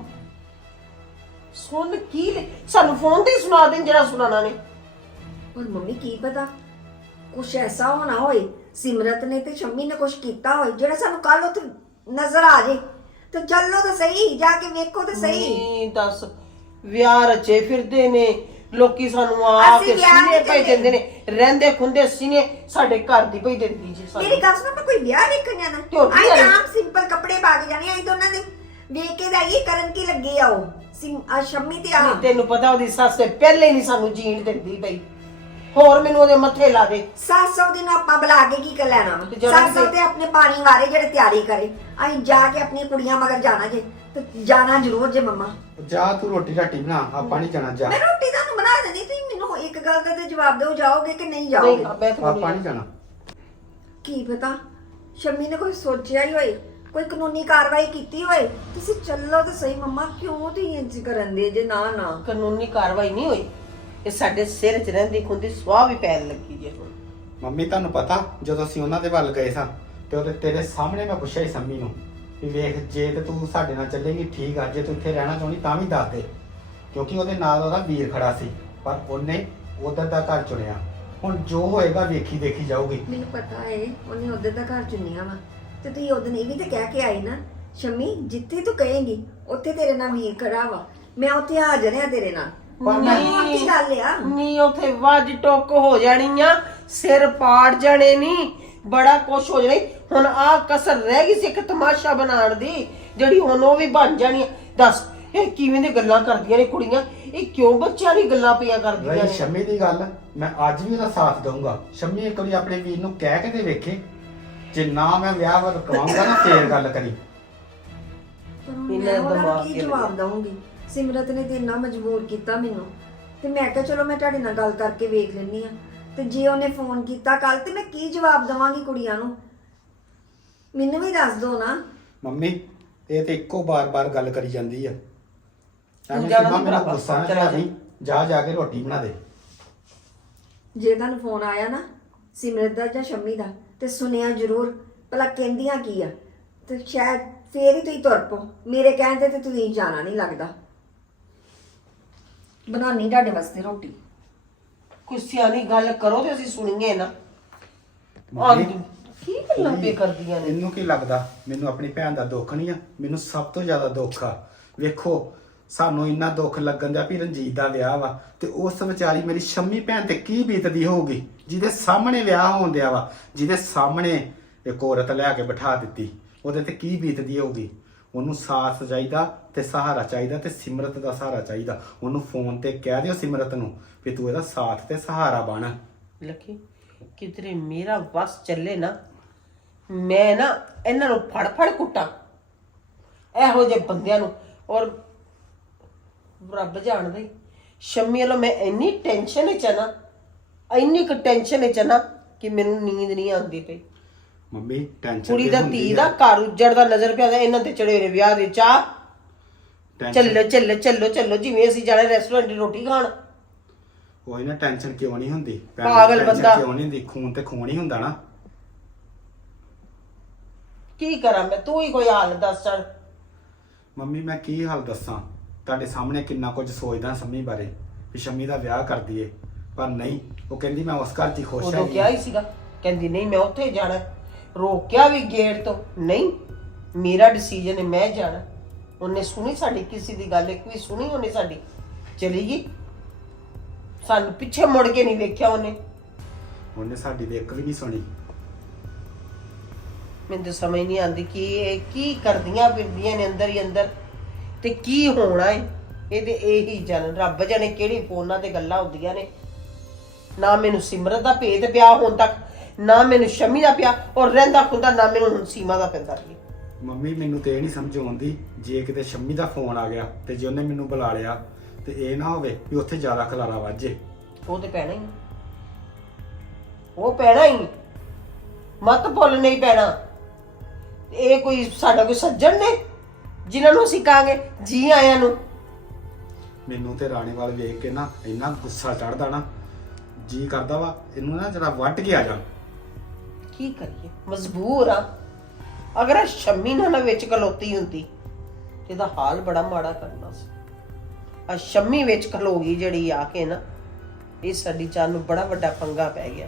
A: ਸੁਣ ਕੀ ਸਾਨੂੰ ਫੋਨ ਤੇ ਹੀ ਸੁਣਾ ਦੇਣ ਜਿਹੜਾ ਸੁਣਾਣਾ ਨੇ।
D: ਪਰ ਮੰਮੀ ਕੀ ਪਤਾ ਕੁਛ ਐਸਾ ਹੋਣਾ ਹੋਏ, ਸਿਮਰਤ ਨੇ ਤੇ ਸ਼ੰਮੀ ਨੇ ਕੁਛ ਕੀਤਾ ਹੋਏ ਜਿਹੜਾ ਸਾਨੂੰ ਕੱਲ ਉੱਥੇ ਨਜ਼ਰ ਆ ਜੇ। ਤੇ ਚੱਲੋ ਤਾਂ ਸਹੀ, ਜਾ ਕੇ ਵੇਖੋ ਤਾਂ ਸਹੀ।
A: ਨਹੀਂ ਦੱਸ, ਵਿਆਹ ਰਚੇ ਫਿਰਦੇ ਨੇ ਲੋਕੀ, ਸਾਨੂੰ ਆ
D: ਅਸੀਂ
A: ਕੇ
D: ਵਿਆਹ
A: ਸੀਨੇ
D: ਨਹੀਂ
A: ਪਈ
D: ਚੱਲੇ।
A: ਦਿੰਦੇ ਨੇ, ਰਹਿੰਦੇ ਖੁੰਦੇ ਸੀਨੇ ਸਾਡੇ ਘਰ ਦੀ ਪਈ ਦਿੰਦੀ ਜੀ ਸਾਨੂੰ।
D: ਮੇਰੀ ਗੱਲ ਸੁਣੋ, ਮੈਂ ਕੋਈ ਵਿਆਹ ਵੇਖਣ ਜਾਣਾ?
A: ਤੇ ਹੋਰ ਕੀ
D: ਆਈ
A: ਜਾਣਾ?
D: ਆਮ ਸਿੰਪਲ ਕੱਪੜੇ ਪਾ ਕੇ ਜਾਣੇ, ਆਈ ਤਾਂ ਉਹਨਾਂ ਦੇ ਵੇਖ ਕੇ ਜਾਈਏ ਕਰਨ ਕੀ ਲੱਗੇ ਆ ਉਹ ਸ਼ੰਮੀ ਤੇ ਆ।
A: ਨਹੀਂ, ਤੈਨੂੰ ਪਤਾ ਉਹਦੀ ਸੱਸ ਤੇ ਪਹਿਲੇ ਨਹੀਂ ਸਾਨੂੰ ਜੀਣ ਦਿੰਦੀ ਪਈ।
F: ਹੋਰ ਮੈਨੂੰ ਉਹਦੇ ਮੱਥੇ ਲਾ ਦੇ।
D: 700 ਦਿਨ ਆਪਾਂ ਬੁਲਾ ਕੇ ਕੀ ਕਰ ਲੈਣਾ
F: ਤੇ
D: ਵਾ?
F: ਜਦੋਂ
D: 700 ਤੇ ਆਪਣੇ ਪਾਣੀ ਵਾਰੇ ਜਿਹੜੇ ਤਿਆਰੀ ਕਰੇ, ਅਸੀਂ ਜਾ ਕੇ ਆਪਣੀਆਂ ਕੁੜੀਆਂ ਮਗਰ ਜਾਣਾ ਜੇ, ਤੇ ਜਾਣਾ ਜ਼ਰੂਰ ਜੇ ਮੰਮਾ।
E: ਜਾ ਤੂੰ ਰੋਟੀ ਰਾਟੀ ਬਣਾ, ਆਪਾਂ ਨਹੀਂ ਜਾਣਾ, ਜਾ।
D: ਮੈਂ ਰੋਟੀ ਤੁਹਾਨੂੰ ਬਣਾ ਦੇਣੀ, ਤੁਸੀਂ ਮੈਨੂੰ ਇੱਕ ਗੱਲ ਦਾ ਤੇ ਜਵਾਬ ਦਿਓ, ਜਾਓਗੇ ਕਿ ਨਹੀਂ
F: ਨਹੀਂ
D: ਜਾਓਗੇ?
F: ਮੈਂ ਤਾਂ
E: ਆਪਾਂ ਨਹੀਂ ਜਾਣਾ।
D: ਕੀ ਪਤਾ ਸ਼ਮੀ ਨੇ ਕੋਈ ਸੋਚਿਆ ਹੀ ਹੋਏ, ਕੋਈ ਕਾਨੂੰਨੀ ਕਾਰਵਾਈ ਕੀਤੀ ਹੋਏ। ਤੁਸੀਂ ਚੱਲੋ ਤੇ ਸਹੀ ਮੰਮਾ, ਕਿਉਂ ਤੁਸੀਂ ਇੰਜ ਕਰਨ ਦੇ ਜੇ? ਨਾ ਨਾ,
F: ਕਾਨੂੰਨੀ ਕਾਰਵਾਈ ਨਹੀਂ ਹੋਈ, ਇਹ ਸਾਡੇ ਸਿਰ 'ਚ ਰਹਿੰਦੀ ਖੁੰਦੀ ਸਵਾਹ ਵੀ ਪੈਣ ਲੱਗੀ ਜੇ ਹੁਣ।
E: ਮੰਮੀ ਤੁਹਾਨੂੰ ਪਤਾ ਜਦੋਂ ਅਸੀਂ ਉਹਨਾਂ ਦੇ ਵੱਲ ਗਏ ਸਾਂ ਤੇ ਉਹਦੇ ਤੇਰੇ ਸਾਹਮਣੇ ਮੈਂ ਪੁੱਛਿਆ ਸੀ ਸੰਮੀ ਨੂੰ ਵੀ ਵੇਖ ਜੇ ਤੇ ਤੂੰ ਸਾਡੇ ਨਾਲ ਚੱਲੇਗੀ ਠੀਕ ਆ, ਜੇ ਤੂੰ ਇੱਥੇ ਰਹਿਣਾ ਚਾਹੁੰਦੀ ਤਾਂ ਵੀ ਦੱਸ ਦੇ, ਕਿਉਂਕਿ ਉਹਦੇ ਨਾਲ ਉਹਦਾ ਵੀਰ ਖੜਾ ਸੀ, ਪਰ ਉਹਨੇ ਉਧਰ ਦਾ ਘਰ ਚੁਣਿਆ। ਹੁਣ ਜੋ ਹੋਏਗਾ ਵੇਖੀ ਦੇਖੀ ਜਾਊਗੀ।
D: ਮੈਨੂੰ ਪਤਾ ਏ ਉਹਨੇ ਉਧਰ ਦਾ ਘਰ ਚੁਣਿਆ ਵਾ, ਤੇ ਤੁਸੀਂ ਉਦੋਂ ਇਹ ਵੀ ਤੇ ਕਹਿ ਕੇ ਆਏ ਨਾ ਸ਼ਮੀ, ਜਿੱਥੇ ਤੂੰ ਕਹੇਂਗੀ ਉੱਥੇ ਤੇਰੇ ਨਾਲ ਵੀਰ ਖੜਾ ਵਾ, ਮੈਂ ਉੱਥੇ ਹਾਜ਼ਰ ਆ ਤੇਰੇ ਨਾਲ।
E: ਪਰ ਮੈਂ
D: ਹੁਣ ਕੀ ਗੱਲ ਆ?
F: ਨੀ ਉਥੇ ਵੱਜ ਟੁੱਕ ਹੋ ਜਾਣੀ ਆ, ਸਿਰ ਪਾੜ ਜਾਣੇ ਨਹੀਂ, ਬੜਾ ਕੁਛ ਹੋ ਜਾਣੀ। ਹੁਣ ਆ ਕਸਰ ਰਹਿ ਗਈ ਸੀ ਇੱਕ ਤਮਾਸ਼ਾ ਬਣਾਉਣ ਦੀ, ਜਿਹੜੀ ਹੁਣ ਉਹ ਵੀ ਬਣ ਜਾਣੀ ਆ। ਦੱਸ ਇਹ ਕਿਵੇਂ ਦੀ ਗੱਲਾਂ ਕਰਦੀਆਂ ਨੇ ਕੁੜੀਆਂ, ਇਹ ਕਿਉਂ ਬੱਚਿਆਂ ਦੀ ਗੱਲਾਂ ਪਿਆ ਕਰਦੀਆਂ
E: ਰਹੀ
F: ਨੇ?
E: ਸ਼ੰਮੀ ਦੀ ਗੱਲ, ਮੈਂ ਅੱਜ ਵੀ ਉਹਦਾ ਸਾਥ ਦਊਂਗਾ। ਸ਼ੰਮੀ ਇੱਕ ਵਾਰੀ ਆਪਣੇ ਵੀਰ ਨੂੰ ਕਹਿ ਕੇ ਤੇ ਵੇਖੇ, ਜੇ ਨਾ ਮੈਂ ਵਿਆਹ ਵੱਲ ਕਰਾਉਂਗਾ ਨਾ ਫੇਰ ਗੱਲ ਕਰੀ।
D: ਪਰ ਹੁਣ
F: ਇਹਨਾਂ
D: ਮੈਂ
F: ਦਾ
D: ਉਹਨਾਂ ਨੂੰ
F: ਦਿਮਾਗ
D: ਕੀ
F: ਹਿੱਲ
D: ਜਵਾਬ ਦਵਾਂਗੀ? ਸਿਮਰਤ ਨੇ ਤੇ ਇੰਨਾ ਮਜਬੂਰ ਕੀਤਾ ਮੈਨੂੰ, ਤੇ ਮੈਂ ਕਿਹਾ ਚਲੋ ਮੈਂ ਤੁਹਾਡੇ ਨਾਲ ਗੱਲ ਕਰਕੇ ਵੇਖ ਲੈਂਦੀ ਆ। ਤੇ ਜੇ ਉਹਨੇ ਫੋਨ ਕੀਤਾ ਕੱਲ, ਤੇ ਮੈਂ ਕੀ ਜਵਾਬ ਦਵਾਂਗੀ ਕੁੜੀਆਂ ਨੂੰ? ਮੈਨੂੰ ਵੀ ਦੱਸ ਦਿਓ ਨਾ।
E: ਮੰਮੀ ਇਹ ਤੇ ਇੱਕੋ ਬਾਰ-ਬਾਰ ਗੱਲ ਕਰੀ ਜਾਂਦੀ ਆ। ਐਵੇਂ
F: ਜਾਣਾ
E: ਸਿਮਾ
F: ਨੀ
E: ਮੇਰਾ
F: ਭਰਾਵਾ,
E: ਗੁੱਸਾ ਨਾ
F: ਚਲਾ
E: ਚੜਾਵੀਂ, ਜਾ ਜਾ ਕੇ ਰੋਟੀ ਬਣਾ ਦੇ।
D: ਜੇ ਤੁਹਾਨੂੰ ਫੋਨ ਆਇਆ ਨਾ ਸਿਮਰਤ ਦਾ ਜਾਂ ਸ਼ੰਮੀ ਦਾ, ਤੇ ਸੁਣਿਆ ਜ਼ਰੂਰ ਭਲਾ ਕਹਿੰਦੀਆਂ ਕੀ ਆ, ਤੇ ਸ਼ਾਇਦ ਫੇਰ ਹੀ ਤੁਸੀਂ ਤੁਰ ਪਓ। ਮੇਰੇ ਕਹਿਣ ਤੇ ਤੁਸੀਂ ਜਾਣਾ ਨਹੀਂ ਲੱਗਦਾ। ਬਣਾਉਣੀ ਤੁਹਾਡੇ ਵਾਸਤੇ ਰੋਟੀ।
F: ਕੋਈ ਸਿਆਣੀ ਗੱਲ ਕਰੋ ਤੇ ਅਸੀਂ ਸੁਣੀਏ ਨਾ।
E: ਮੰਮੀ,
F: ਕੀ ਗੱਲਾਂ ਪੇ ਕਰਦੀਆਂ ਨੇ?
E: ਇਹਨੂੰ ਕੀ ਲੱਗਦਾ ਮੈਨੂੰ ਆਪਣੀ ਭੈਣ ਦਾ ਦੁੱਖ ਨਹੀਂ ਆ? ਮੈਨੂੰ ਸਭ ਤੋਂ ਜ਼ਿਆਦਾ ਦੁੱਖ ਆ। ਵੇਖੋ ਸਾਨੂੰ ਇੰਨਾ ਦੁੱਖ ਲੱਗਣ ਦਿਆ ਵੀ ਰਣਜੀਤ ਦਾ ਵਿਆਹ ਵਾ, ਤੇ ਉਸ ਵਿਚਾਰੀ ਮੇਰੀ ਸ਼ੰਮੀ ਭੈਣ ਤੇ ਕੀ ਬੀਤਦੀ ਹੋਊਗੀ, ਜਿਹਦੇ ਸਾਹਮਣੇ ਵਿਆਹ ਹੋਣ ਦਿਆ ਵਾ, ਜਿਹਦੇ ਸਾਹਮਣੇ ਇੱਕ ਔਰਤ ਲੈ ਕੇ ਬਿਠਾ ਦਿੱਤੀ, ਉਹਦੇ ਤੇ ਕੀ ਬੀਤਦੀ ਹੋਊਗੀ। ਉਹਨੂੰ ਸਾਥ ਚਾਹੀਦਾ ਤੇ ਸਹਾਰਾ ਚਾਹੀਦਾ, ਤੇ ਸਿਮਰਤ ਦਾ ਸਹਾਰਾ ਚਾਹੀਦਾ। ਉਹਨੂੰ ਫੋਨ ਤੇ ਕਹਿ ਦਿਓ ਸਿਮਰਤ ਨੂੰ ਵੀ ਤੂੰ ਇਹਦਾ ਸਾਥ ਤੇ ਸਹਾਰਾ ਬਣ।
F: ਲੱਕੀ ਕਿਧਰੇ ਮੇਰਾ ਵਸ ਚੱਲੇ ਨਾ, ਮੈਂ ਨਾ ਇਹਨਾਂ ਨੂੰ ਫੜ ਫੜ ਕੁੱਟਾਂ, ਇਹੋ ਜਿਹੇ ਬੰਦਿਆਂ ਨੂੰ। ਔਰ ਰੱਬ ਜਾਣਦਾ ਹੀ ਸ਼ੰਮੀ ਵੱਲੋਂ ਮੈਂ ਇੰਨੀ ਟੈਨਸ਼ਨ ਵਿੱਚ ਆ ਨਾ, ਇੰਨੀ ਕੁ ਟੈਨਸ਼ਨ ਵਿੱਚ ਆ ਨਾ ਕਿ ਮੈਨੂੰ ਨੀਂਦ ਨਹੀਂ ਆਉਂਦੀ ਪਈ।
E: ਮੰਮੀ ਟੈਨਸ਼ਨ
F: ਕੁੜੀ ਦਾ ਧੀ ਦਾ ਘਰ ਉੱਜੜਦਾ ਨਜ਼ਰ ਪਿਆ, ਇਹਨਾਂ ਤੇ ਚੜੇ ਨੇ ਵਿਆਹ ਦੇ ਚਾਹ। ਚੱਲੋ ਚੱਲੋ ਚੱਲੋ ਚੱਲੋ, ਜਿਵੇਂ ਅਸੀਂ ਜਾਣਾ ਰੈਸਟੋਰੈਂਟ ਦੀ ਰੋਟੀ ਖਾਣ।
E: ਕੋਈ ਨਾ ਟੈਨਸ਼ਨ ਕਿਉਂ ਨਹੀਂ ਹੁੰਦੀ?
F: ਪਾਗਲ
E: tension
F: ਬੰਦਾ।
E: ਕਿਉਂ ਨਹੀਂ ਹੁੰਦੀ? ਖੂਨ ਤੇ ਖੂਨ ਹੀ ਹੁੰਦਾ ਨਾ।
F: ਕੀ ਕਰਾਂ ਮੈਂ, ਤੂੰ ਹੀ ਕੋਈ ਹਾਲ ਦੱਸ ਚੱਲ।
E: ਮੰਮੀ ਮੈਂ ਕੀ ਹਾਲ ਦੱਸਾਂ? ਤੁਹਾਡੇ ਸਾਹਮਣੇ ਕਿੰਨਾ ਕੁਝ ਸੋਚਦਾ ਸ਼ੰਮੀ ਬਾਰੇ ਵੀ ਸ਼ੰਮੀ ਦਾ ਵਿਆਹ ਕਰ ਦਈਏ, ਪਰ ਨਹੀਂ, ਉਹ ਕਹਿੰਦੀ ਮੈਂ ਉਸ ਘਰ 'ਚ ਹੀ ਖੁਸ਼
F: ਉਦੋਂ
E: ਹੈਗੀ।
F: ਕਿਹਾ ਹੀ ਸੀਗਾ, ਕਹਿੰਦੀ ਨਹੀਂ ਮੈਂ ਉੱਥੇ ਜਾਣਾ। ਰੋਕਿਆ ਵੀ ਗੇਟ ਤੋਂ, ਨਹੀਂ ਮੇਰਾ ਡਿਸੀਜਨ ਹੈ, ਮੈਂ ਜਾਣਾ। ਉਹਨੇ ਸੁਣੀ ਸਾਡੀ ਕਿਸੇ ਦੀ ਗੱਲ, ਇੱਕ ਵੀ ਸੁਣੀ ਉਹਨੇ ਸਾਡੀ? ਚਲੀ ਗਈ, ਸਾਨੂੰ ਪਿੱਛੇ ਮੁੜ ਕੇ ਨਹੀਂ ਵੇਖਿਆ ਉਹਨੇ।
E: ਉਹਨੇ ਸਾਡੀ ਦੇ ਇੱਕ ਵੀ ਨਹੀਂ ਸੁਣੀ।
F: ਮੈਨੂੰ ਤਾਂ ਸਮਝ ਨਹੀਂ ਆਉਂਦੀ ਕਿ ਇਹ ਕੀ ਕਰਦੀਆਂ ਫਿਰਦੀਆਂ ਨੇ ਅੰਦਰ ਹੀ ਅੰਦਰ, ਤੇ ਕੀ ਹੋਣਾ ਹੈ ਇਹਦੇ। ਇਹੀ ਜਾਣ, ਰੱਬ ਜਾਣੇ ਕਿਹੜੀ ਫੋਨਾਂ ਤੇ ਗੱਲਾਂ ਹੁੰਦੀਆਂ ਨੇ। ਨਾ ਮੈਨੂੰ ਸਿਮਰਤ ਦਾ ਭੇਤ ਪਿਆ ਹੁਣ ਤੱਕ, ਨਾ ਮੈਨੂੰ ਸ਼ਮੀ ਦਾ ਪਿਆ, ਔਰ ਰਹਿੰਦਾ ਖੁੰਦਾ ਨਾ ਮੈਨੂੰ ਹੁਣ ਸੀਮਾ ਦਾ ਪੈਂਦਾ ਵੀ।
E: ਮੰਮੀ ਮੈਨੂੰ ਤੇ ਇਹ ਨਹੀਂ ਸਮਝ ਆਉਂਦੀ, ਜੇ ਕਿਤੇ ਸ਼ੰਮੀ ਦਾ ਫੋਨ ਆ ਗਿਆ ਤੇ ਜੇ ਉਹਨੇ ਮੈਨੂੰ ਬੁਲਾ ਲਿਆ ਤੇ ਇਹ ਨਾ ਹੋਵੇ ਵੀ ਉੱਥੇ ਜ਼ਿਆਦਾ ਖਲਾਰਾ ਵੱਜੇ।
F: ਉਹ ਤੇ ਪੈਣਾ ਹੀ, ਉਹ ਪੈਣਾ ਹੀ, ਮਤ ਭੁੱਲ ਨਹੀਂ ਪੈਣਾ। ਇਹ ਕੋਈ ਸਾਡਾ ਕੋਈ ਸੱਜਣ ਨੇ ਜਿਨ੍ਹਾਂ ਨੂੰ ਅਸੀਂ ਕਹਾਂਗੇ ਜੀ ਆਇਆਂ ਨੂੰ?
E: ਮੈਨੂੰ ਤੇ ਰਾਣੀ ਵਾਲ ਵੇਖ ਕੇ ਨਾ ਇੰਨਾ ਗੁੱਸਾ ਚੜਦਾ ਨਾ, ਜੀ ਕਰਦਾ ਵਾ ਇਹਨੂੰ ਨਾ ਜਰਾ ਵੱਟ ਕੇ ਆ ਜਾ।
F: ਕੀ ਕਰੀਏ, ਮਜਬੂਰ ਆ। ਅਗਰ ਇਹ ਸ਼ੰਮੀ ਨਾ ਵਿੱਚ ਖਲੋਤੀ ਹੁੰਦੀ ਤੇ ਇਹਦਾ ਹਾਲ ਬੜਾ ਮਾੜਾ ਕਰਨਾ ਸੀ। ਆ ਸ਼ੰਮੀ ਵਿੱਚ ਖਲੋ ਗਈ ਜਿਹੜੀ ਆ ਕੇ ਨਾ, ਇਹ ਸਾਡੀ ਜਾਨ ਨੂੰ ਬੜਾ ਵੱਡਾ ਪੰਗਾ ਪੈ ਗਿਆ।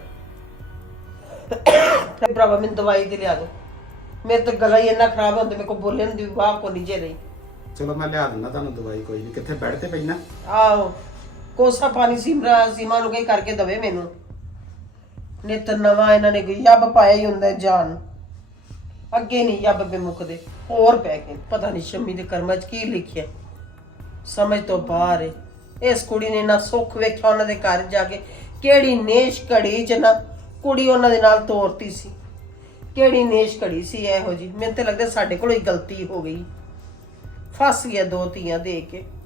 F: ਭਰਾਵਾ ਮੈਨੂੰ ਦਵਾਈ ਤੇ ਲਿਆ ਦੋ, ਮੇਰੇ ਤਾਂ ਗਲਾ ਹੀ ਇੰਨਾ ਖਰਾਬ ਹੁੰਦਾ, ਮੇਰੇ ਕੋ ਬੋਲਣ ਦੀ ਵਾਹ ਕੋ ਨਹੀਂ ਜੇ ਰਹੀ।
E: ਚਲੋ ਮੈਂ ਲਿਆ ਦਿੰਦਾ ਤੁਹਾਨੂੰ ਦਵਾਈ, ਕੋਈ ਨਹੀਂ। ਕਿੱਥੇ ਬੈੱਡ ਤੇ ਪਈ ਨਾ?
F: ਆਹੋ, ਕੋਸਾ ਪਾਣੀ ਸੀਮਾ ਨੂੰ ਕਹੀ ਕਰਕੇ ਦਵੇ ਮੈਨੂੰ। ਨਿਤ ਨਵਾਂ ਇਹਨਾਂ ਨੇ ਯੱਬ ਪਾਇਆ ਹੀ ਹੁੰਦਾ ਜਾਨ, ਅੱਗੇ ਨਹੀਂ ਯੱਬ ਬੇਮੁਕਦੇ, ਹੋਰ ਪੈ ਗਏ। ਪਤਾ ਨਹੀਂ ਸ਼ੰਮੀ ਦੇ ਕਰਮਾਂ 'ਚ ਕੀ ਲਿਖਿਆ, ਸਮਝ ਤੋਂ ਬਾਹਰ ਹੈ। ਇਸ ਕੁੜੀ ਨੇ ਨਾ ਸੁੱਖ ਵੇਖਿਆ ਉਹਨਾਂ ਦੇ ਘਰ ਜਾ ਕੇ, ਕਿਹੜੀ ਨੇਸ਼ ਘੜੀ ਚ ਨਾ ਕੁੜੀ ਉਹਨਾਂ ਦੇ ਨਾਲ ਤੋਰਤੀ ਸੀ। ਕਿਹੜੀ ਨੇਸ਼ ਘੜੀ ਸੀ ਇਹੋ ਜੀ। ਮੈਨੂੰ ਤੇ ਲੱਗਦਾ ਸਾਡੇ ਕੋਲੋਂ ਹੀ ਗਲਤੀ ਹੋ ਗਈ, ਫਸ ਗਿਆ 2 ਧੀਆਂ ਦੇ ਕੇ।